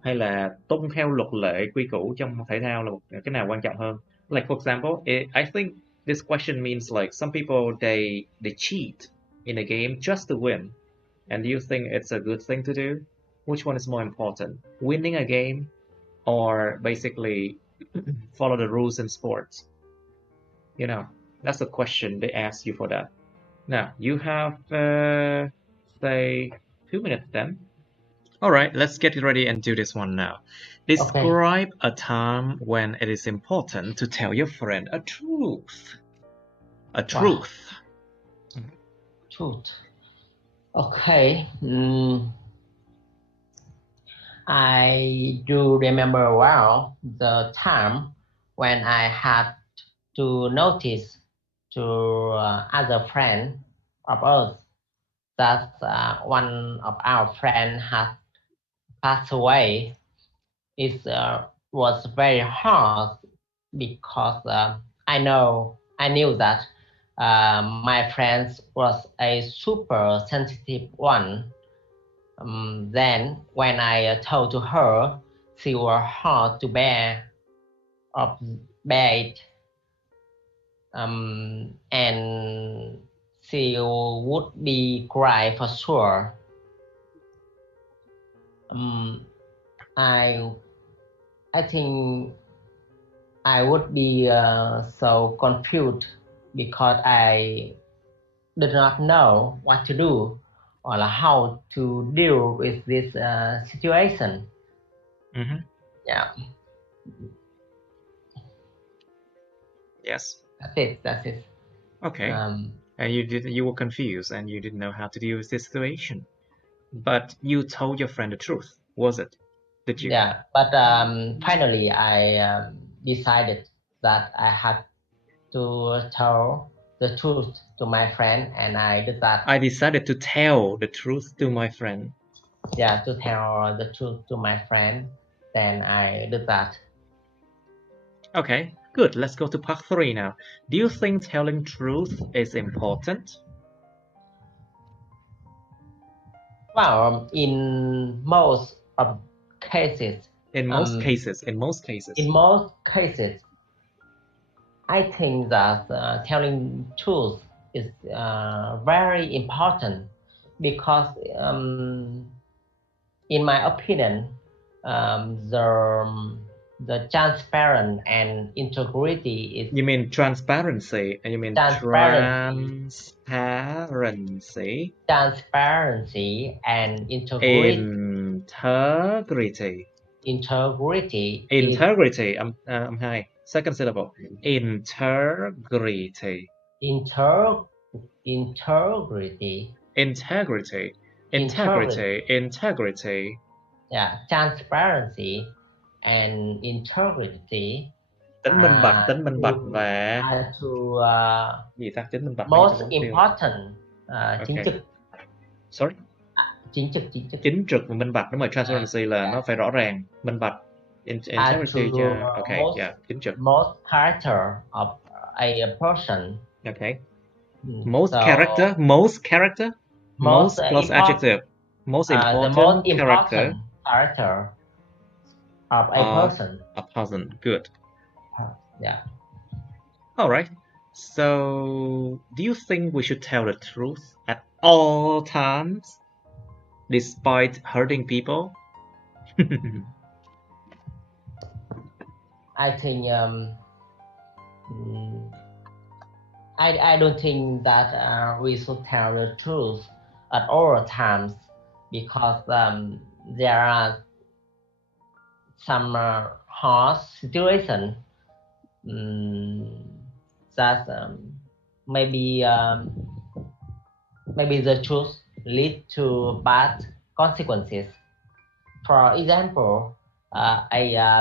hay là tuân theo luật lệ quy củ trong thể thao là cái nào quan trọng hơn? Like for example, I think this question means like some people they cheat in a game just to win. And do you think it's a good thing to do? Which one is more important? Winning a game or basically follow the rules in sports? You know, that's the question they ask you for that. Now, you have, say, 2 minutes then. All right, let's get ready and do this one now. Describe a time when it is important to tell your friend a truth. A truth. Wow. Truth. Okay. I do remember well the time when I had to notice to other friend of us that one of our friends had passed away. It was very hard because I knew that my friend was a super sensitive one. Then when I told to her, she was hard to bear it. And she would be cry for sure. I think I would be so confused because I did not know what to do or how to deal with this situation. Mm-hmm. Yeah. Yes. That's it. Okay. And you were confused and you didn't know how to deal with this situation. But you told your friend the truth, was it? Did you? Yeah, but finally I decided that I had to tell the truth to my friend, and I did that. I decided to tell the truth to my friend. Yeah, to tell the truth to my friend, then I did that. Okay, good. Let's go to part 3 now. Do you think telling truth is important? Well, in most cases. In most cases, I think that telling truth is very important because, in my opinion, the transparent and integrity is. You mean transparency? You mean transparency? Transparency and integrity. Integrity. I'm high. Second syllable. Integrity. Integrity. Yeah, transparency and integrity. Tính minh bạch và gì ta? Tính minh bạch. Most important. Chính trực. Sorry. Chính trực và minh bạch. Đúng rồi, transparency là nó phải rõ ràng, minh bạch. Integrity. Okay, yeah, chính trực. Most character of a person. Okay. Most character. Most plus adjective. Most important character. of a person. A person. Good. Yeah. All right. So, do you think we should tell the truth at all times, despite hurting people? I think I don't think that we should tell the truth at all times, because there are some hard situation that maybe the truth lead to bad consequences. For example, a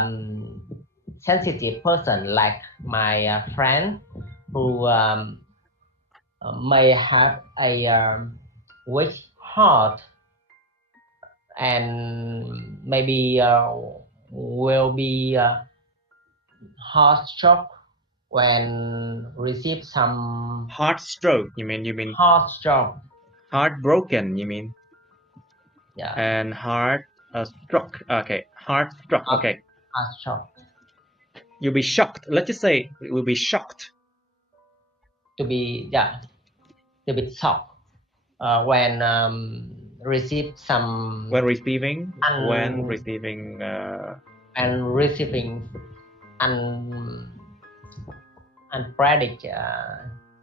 sensitive person like my friend who may have a weak heart, and maybe will be heart stroke when receive some Heart stroke, you mean heart stroke. heartbroken, you mean? Yeah, And heart struck. Okay, heart struck. Okay, heart stroke. you'll be shocked. Let's just say it will be shocked. To be shocked when receive some When receiving and receiving un unpredict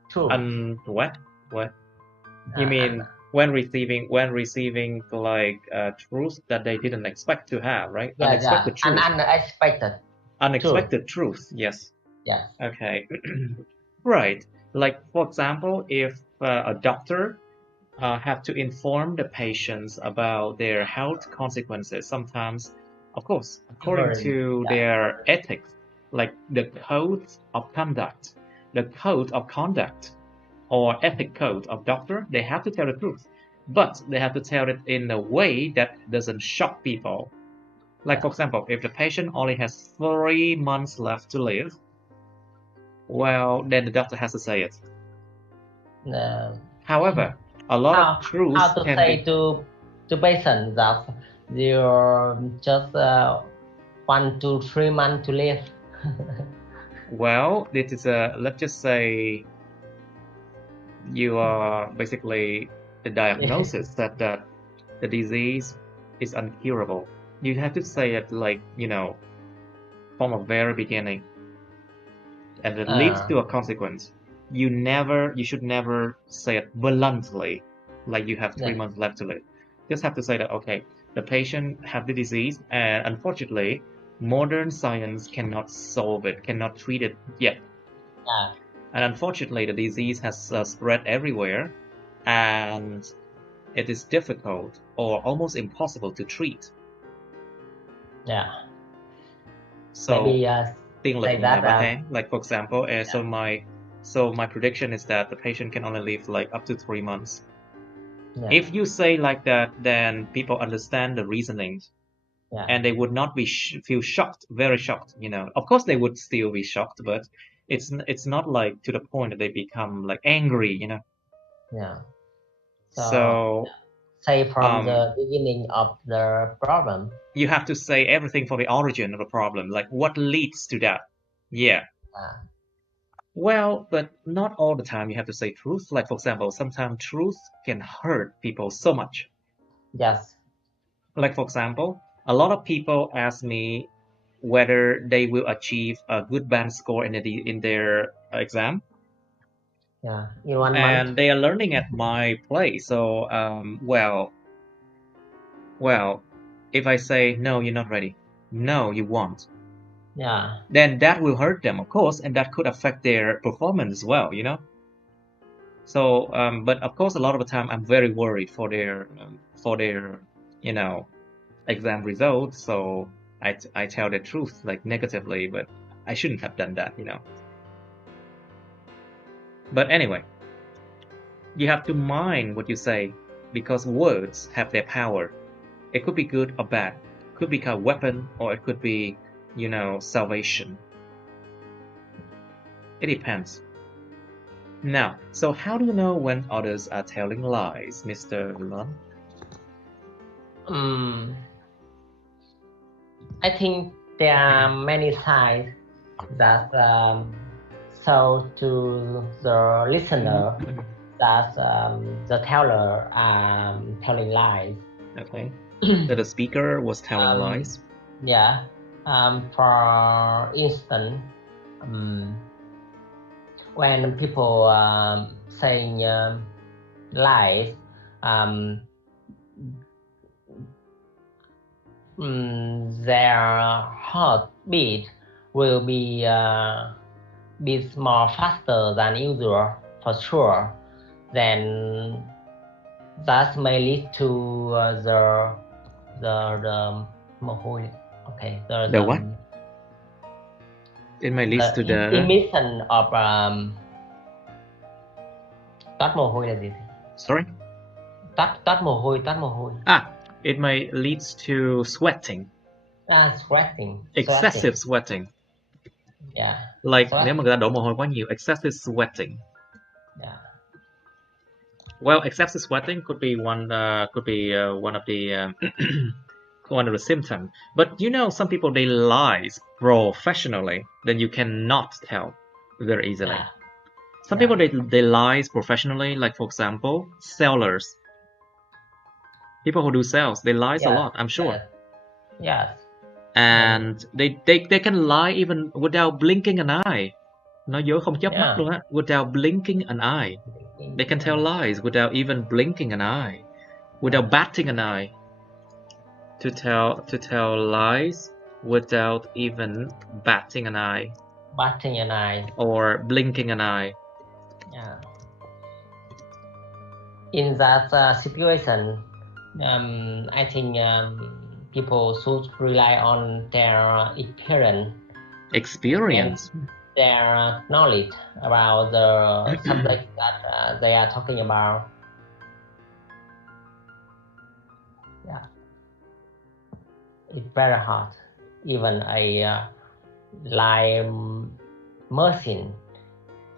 truth. What you mean? When receiving like truth that they didn't expect to have, right? Yeah, Unexpected and truth. Unexpected truth. Yes. Yes. Okay. Right. Like for example, if a doctor have to inform the patients about their health consequences, sometimes, of course, according to their ethics, like the code of conduct or ethic code of doctor, they have to tell the truth, but they have to tell it in a way that doesn't shock people. Like for example, if the patient only has 3 months left to live, well, then the doctor has to say it. However, a lot of truths how to can say be to patient that you're just 1 to 3 months to live. well, this is a, let's just say you are basically the diagnosis that the disease is incurable. You have to say it like, from a very beginning, and it leads to a consequence. You should never say it bluntly, like you have 3 months left to live. Just have to say that, okay, the patient have the disease, and unfortunately, modern science cannot solve it, cannot treat it yet. And unfortunately, the disease has spread everywhere, and it is difficult or almost impossible to treat. Yeah. So, maybe like that, like for example, so my prediction is that the patient can only live like up to 3 months. Yeah. If you say like that, then people understand the reasoning, and they would not be feel shocked, very shocked. Of course, they would still be shocked, but it's not like to the point that they become like angry. Yeah. So say from the beginning of the problem. You have to say everything from the origin of the problem, like what leads to that. Yeah. Well, but not all the time you have to say truth. Like for example, sometimes truth can hurt people so much. Yes. Like for example, a lot of people ask me whether they will achieve a good band score in their exam. Yeah, in 1 month. And they are learning at my place. So, well, if I say no, you're not ready. No, you won't. Yeah. Then that will hurt them, of course, and that could affect their performance as well. So, but of course, a lot of the time, I'm very worried for their, exam results. So I tell the truth like negatively, but I shouldn't have done that. But anyway, you have to mind what you say, because words have their power. It could be good or bad. It could be a weapon, or it could be, salvation. It depends. Now, so how do you know when others are telling lies, Mr. Lon? I think there are many signs that show to the listener that the teller are telling lies. Okay. That the speaker was telling lies. Yeah. For instance, when people saying lies, their heartbeat will be beats more faster than usual for sure. Then that may lead to the okay The what? It may lead to the emission of toát mồ hôi là gì? Sorry? Toát mồ hôi. It may lead to sweating. Sweating. Excessive sweating. Yeah. Like nếu mà người ta đổ mồ hôi quá nhiều, excessive sweating. Yeah. Well, excessive sweating could be one of the one of the symptoms. But you know, some people they lies professionally, then you cannot tell very easily. Yeah. Some people they lies professionally, like for example, sellers. People who do sales, they lies a lot, I'm sure. Yes. And they can lie even without blinking an eye. Nói dối không chớp mắt luôn á, without blinking an eye. They can tell lies without even blinking an eye, without batting an eye. To tell lies without even batting an eye. Batting an eye. Or blinking an eye. Yeah. In that situation, I think people should rely on their experience, their knowledge about the subject that they are talking about. Yeah, it's very hard. Even a lie machine.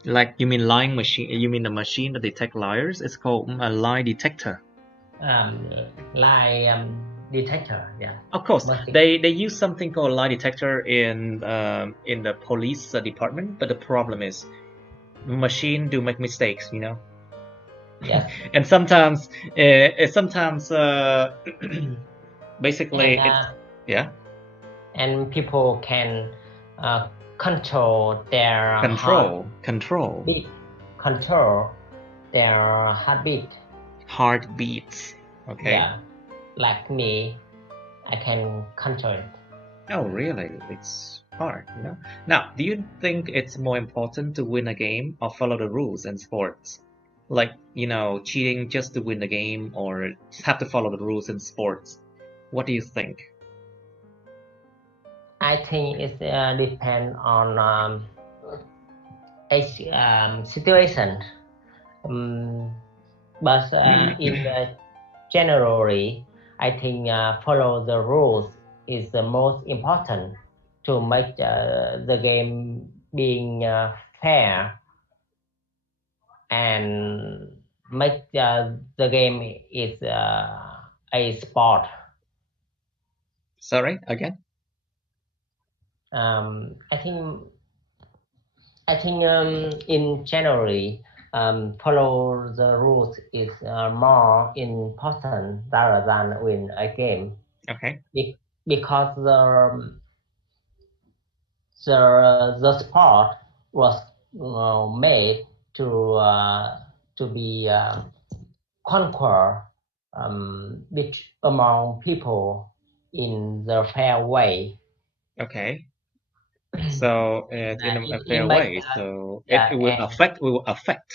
Like you mean lying machine? You mean the machine that detect liars? It's called a lie detector. Lie detector, yeah. Of course, they use something called lie detector in the police department, but the problem is, machine do make mistakes, you know. Yes. And sometimes, basically, yeah. And people can control their control their heartbeats. Okay. Yeah, like me, I can control it. Oh, really? It's hard, you know. Now, do you think it's more important to win a game or follow the rules in sports? Like, you know, cheating just to win the game, or have to follow the rules in sports? What do you think? I think it depends on each situation. But in generally, I think follow the rules is the most important to make the game being fair and make the game is a sport. Sorry, again? I think in generally, follow the rules is more important rather than win a game. Okay. Because the sport was made to be conquer among people in the fair way. Okay. So in a fair way, so it will affect.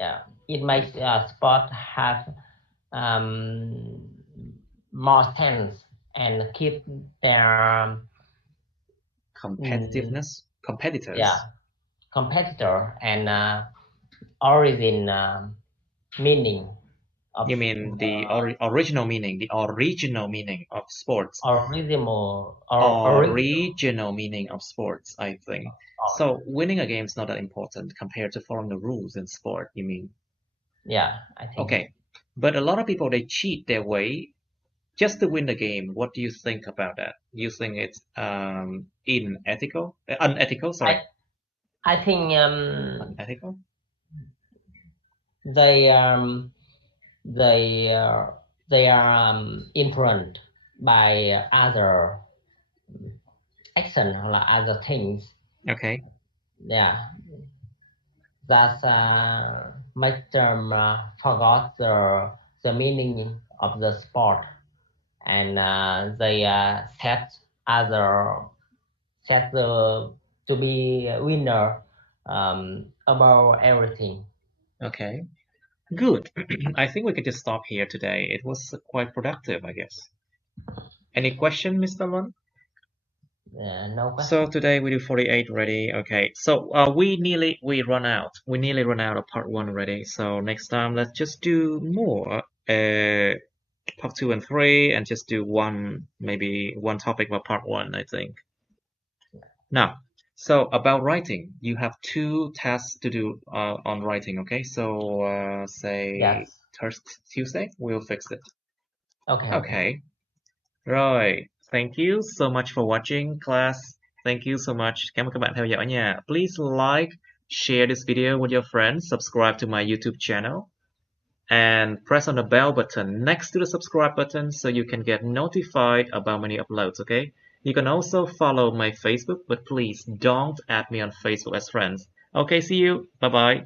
Yeah, it makes sport have more sense and keep their competitiveness, competitors. Yeah, competitor and origin meaning. You mean the original meaning, of sports? Original meaning of sports, I think. So winning a game is not that important compared to following the rules in sport, you mean? Yeah, I think. Okay, but a lot of people, they cheat their way just to win the game. What do you think about that? You think it's unethical? Sorry. I think Unethical. they are influenced by other action or other things. Okay. Yeah, that make them forgot the meaning of the sport, and they set the to be a winner about everything. Okay. Good. I think we can just stop here today. It was quite productive, I guess. Any question, Mr. Lun? No question. So today we do 48 already. Okay. So we nearly run out. We nearly run out of part 1 already. So next time let's just do more. Part 2 and 3, and just do maybe one topic about part 1, I think. Now, so about writing, you have 2 tasks to do on writing, okay? So say Yes. Tuesday, we'll fix it. Okay. Okay. Rồi, thank you so much for watching class. Thank you so much. Cảm ơn các bạn theo dõi nha. Please like, share this video with your friends, subscribe to my YouTube channel, and press on the bell button next to the subscribe button so you can get notified about my new uploads, okay? You can also follow my Facebook, but please don't add me on Facebook as friends. Okay, see you. Bye-bye.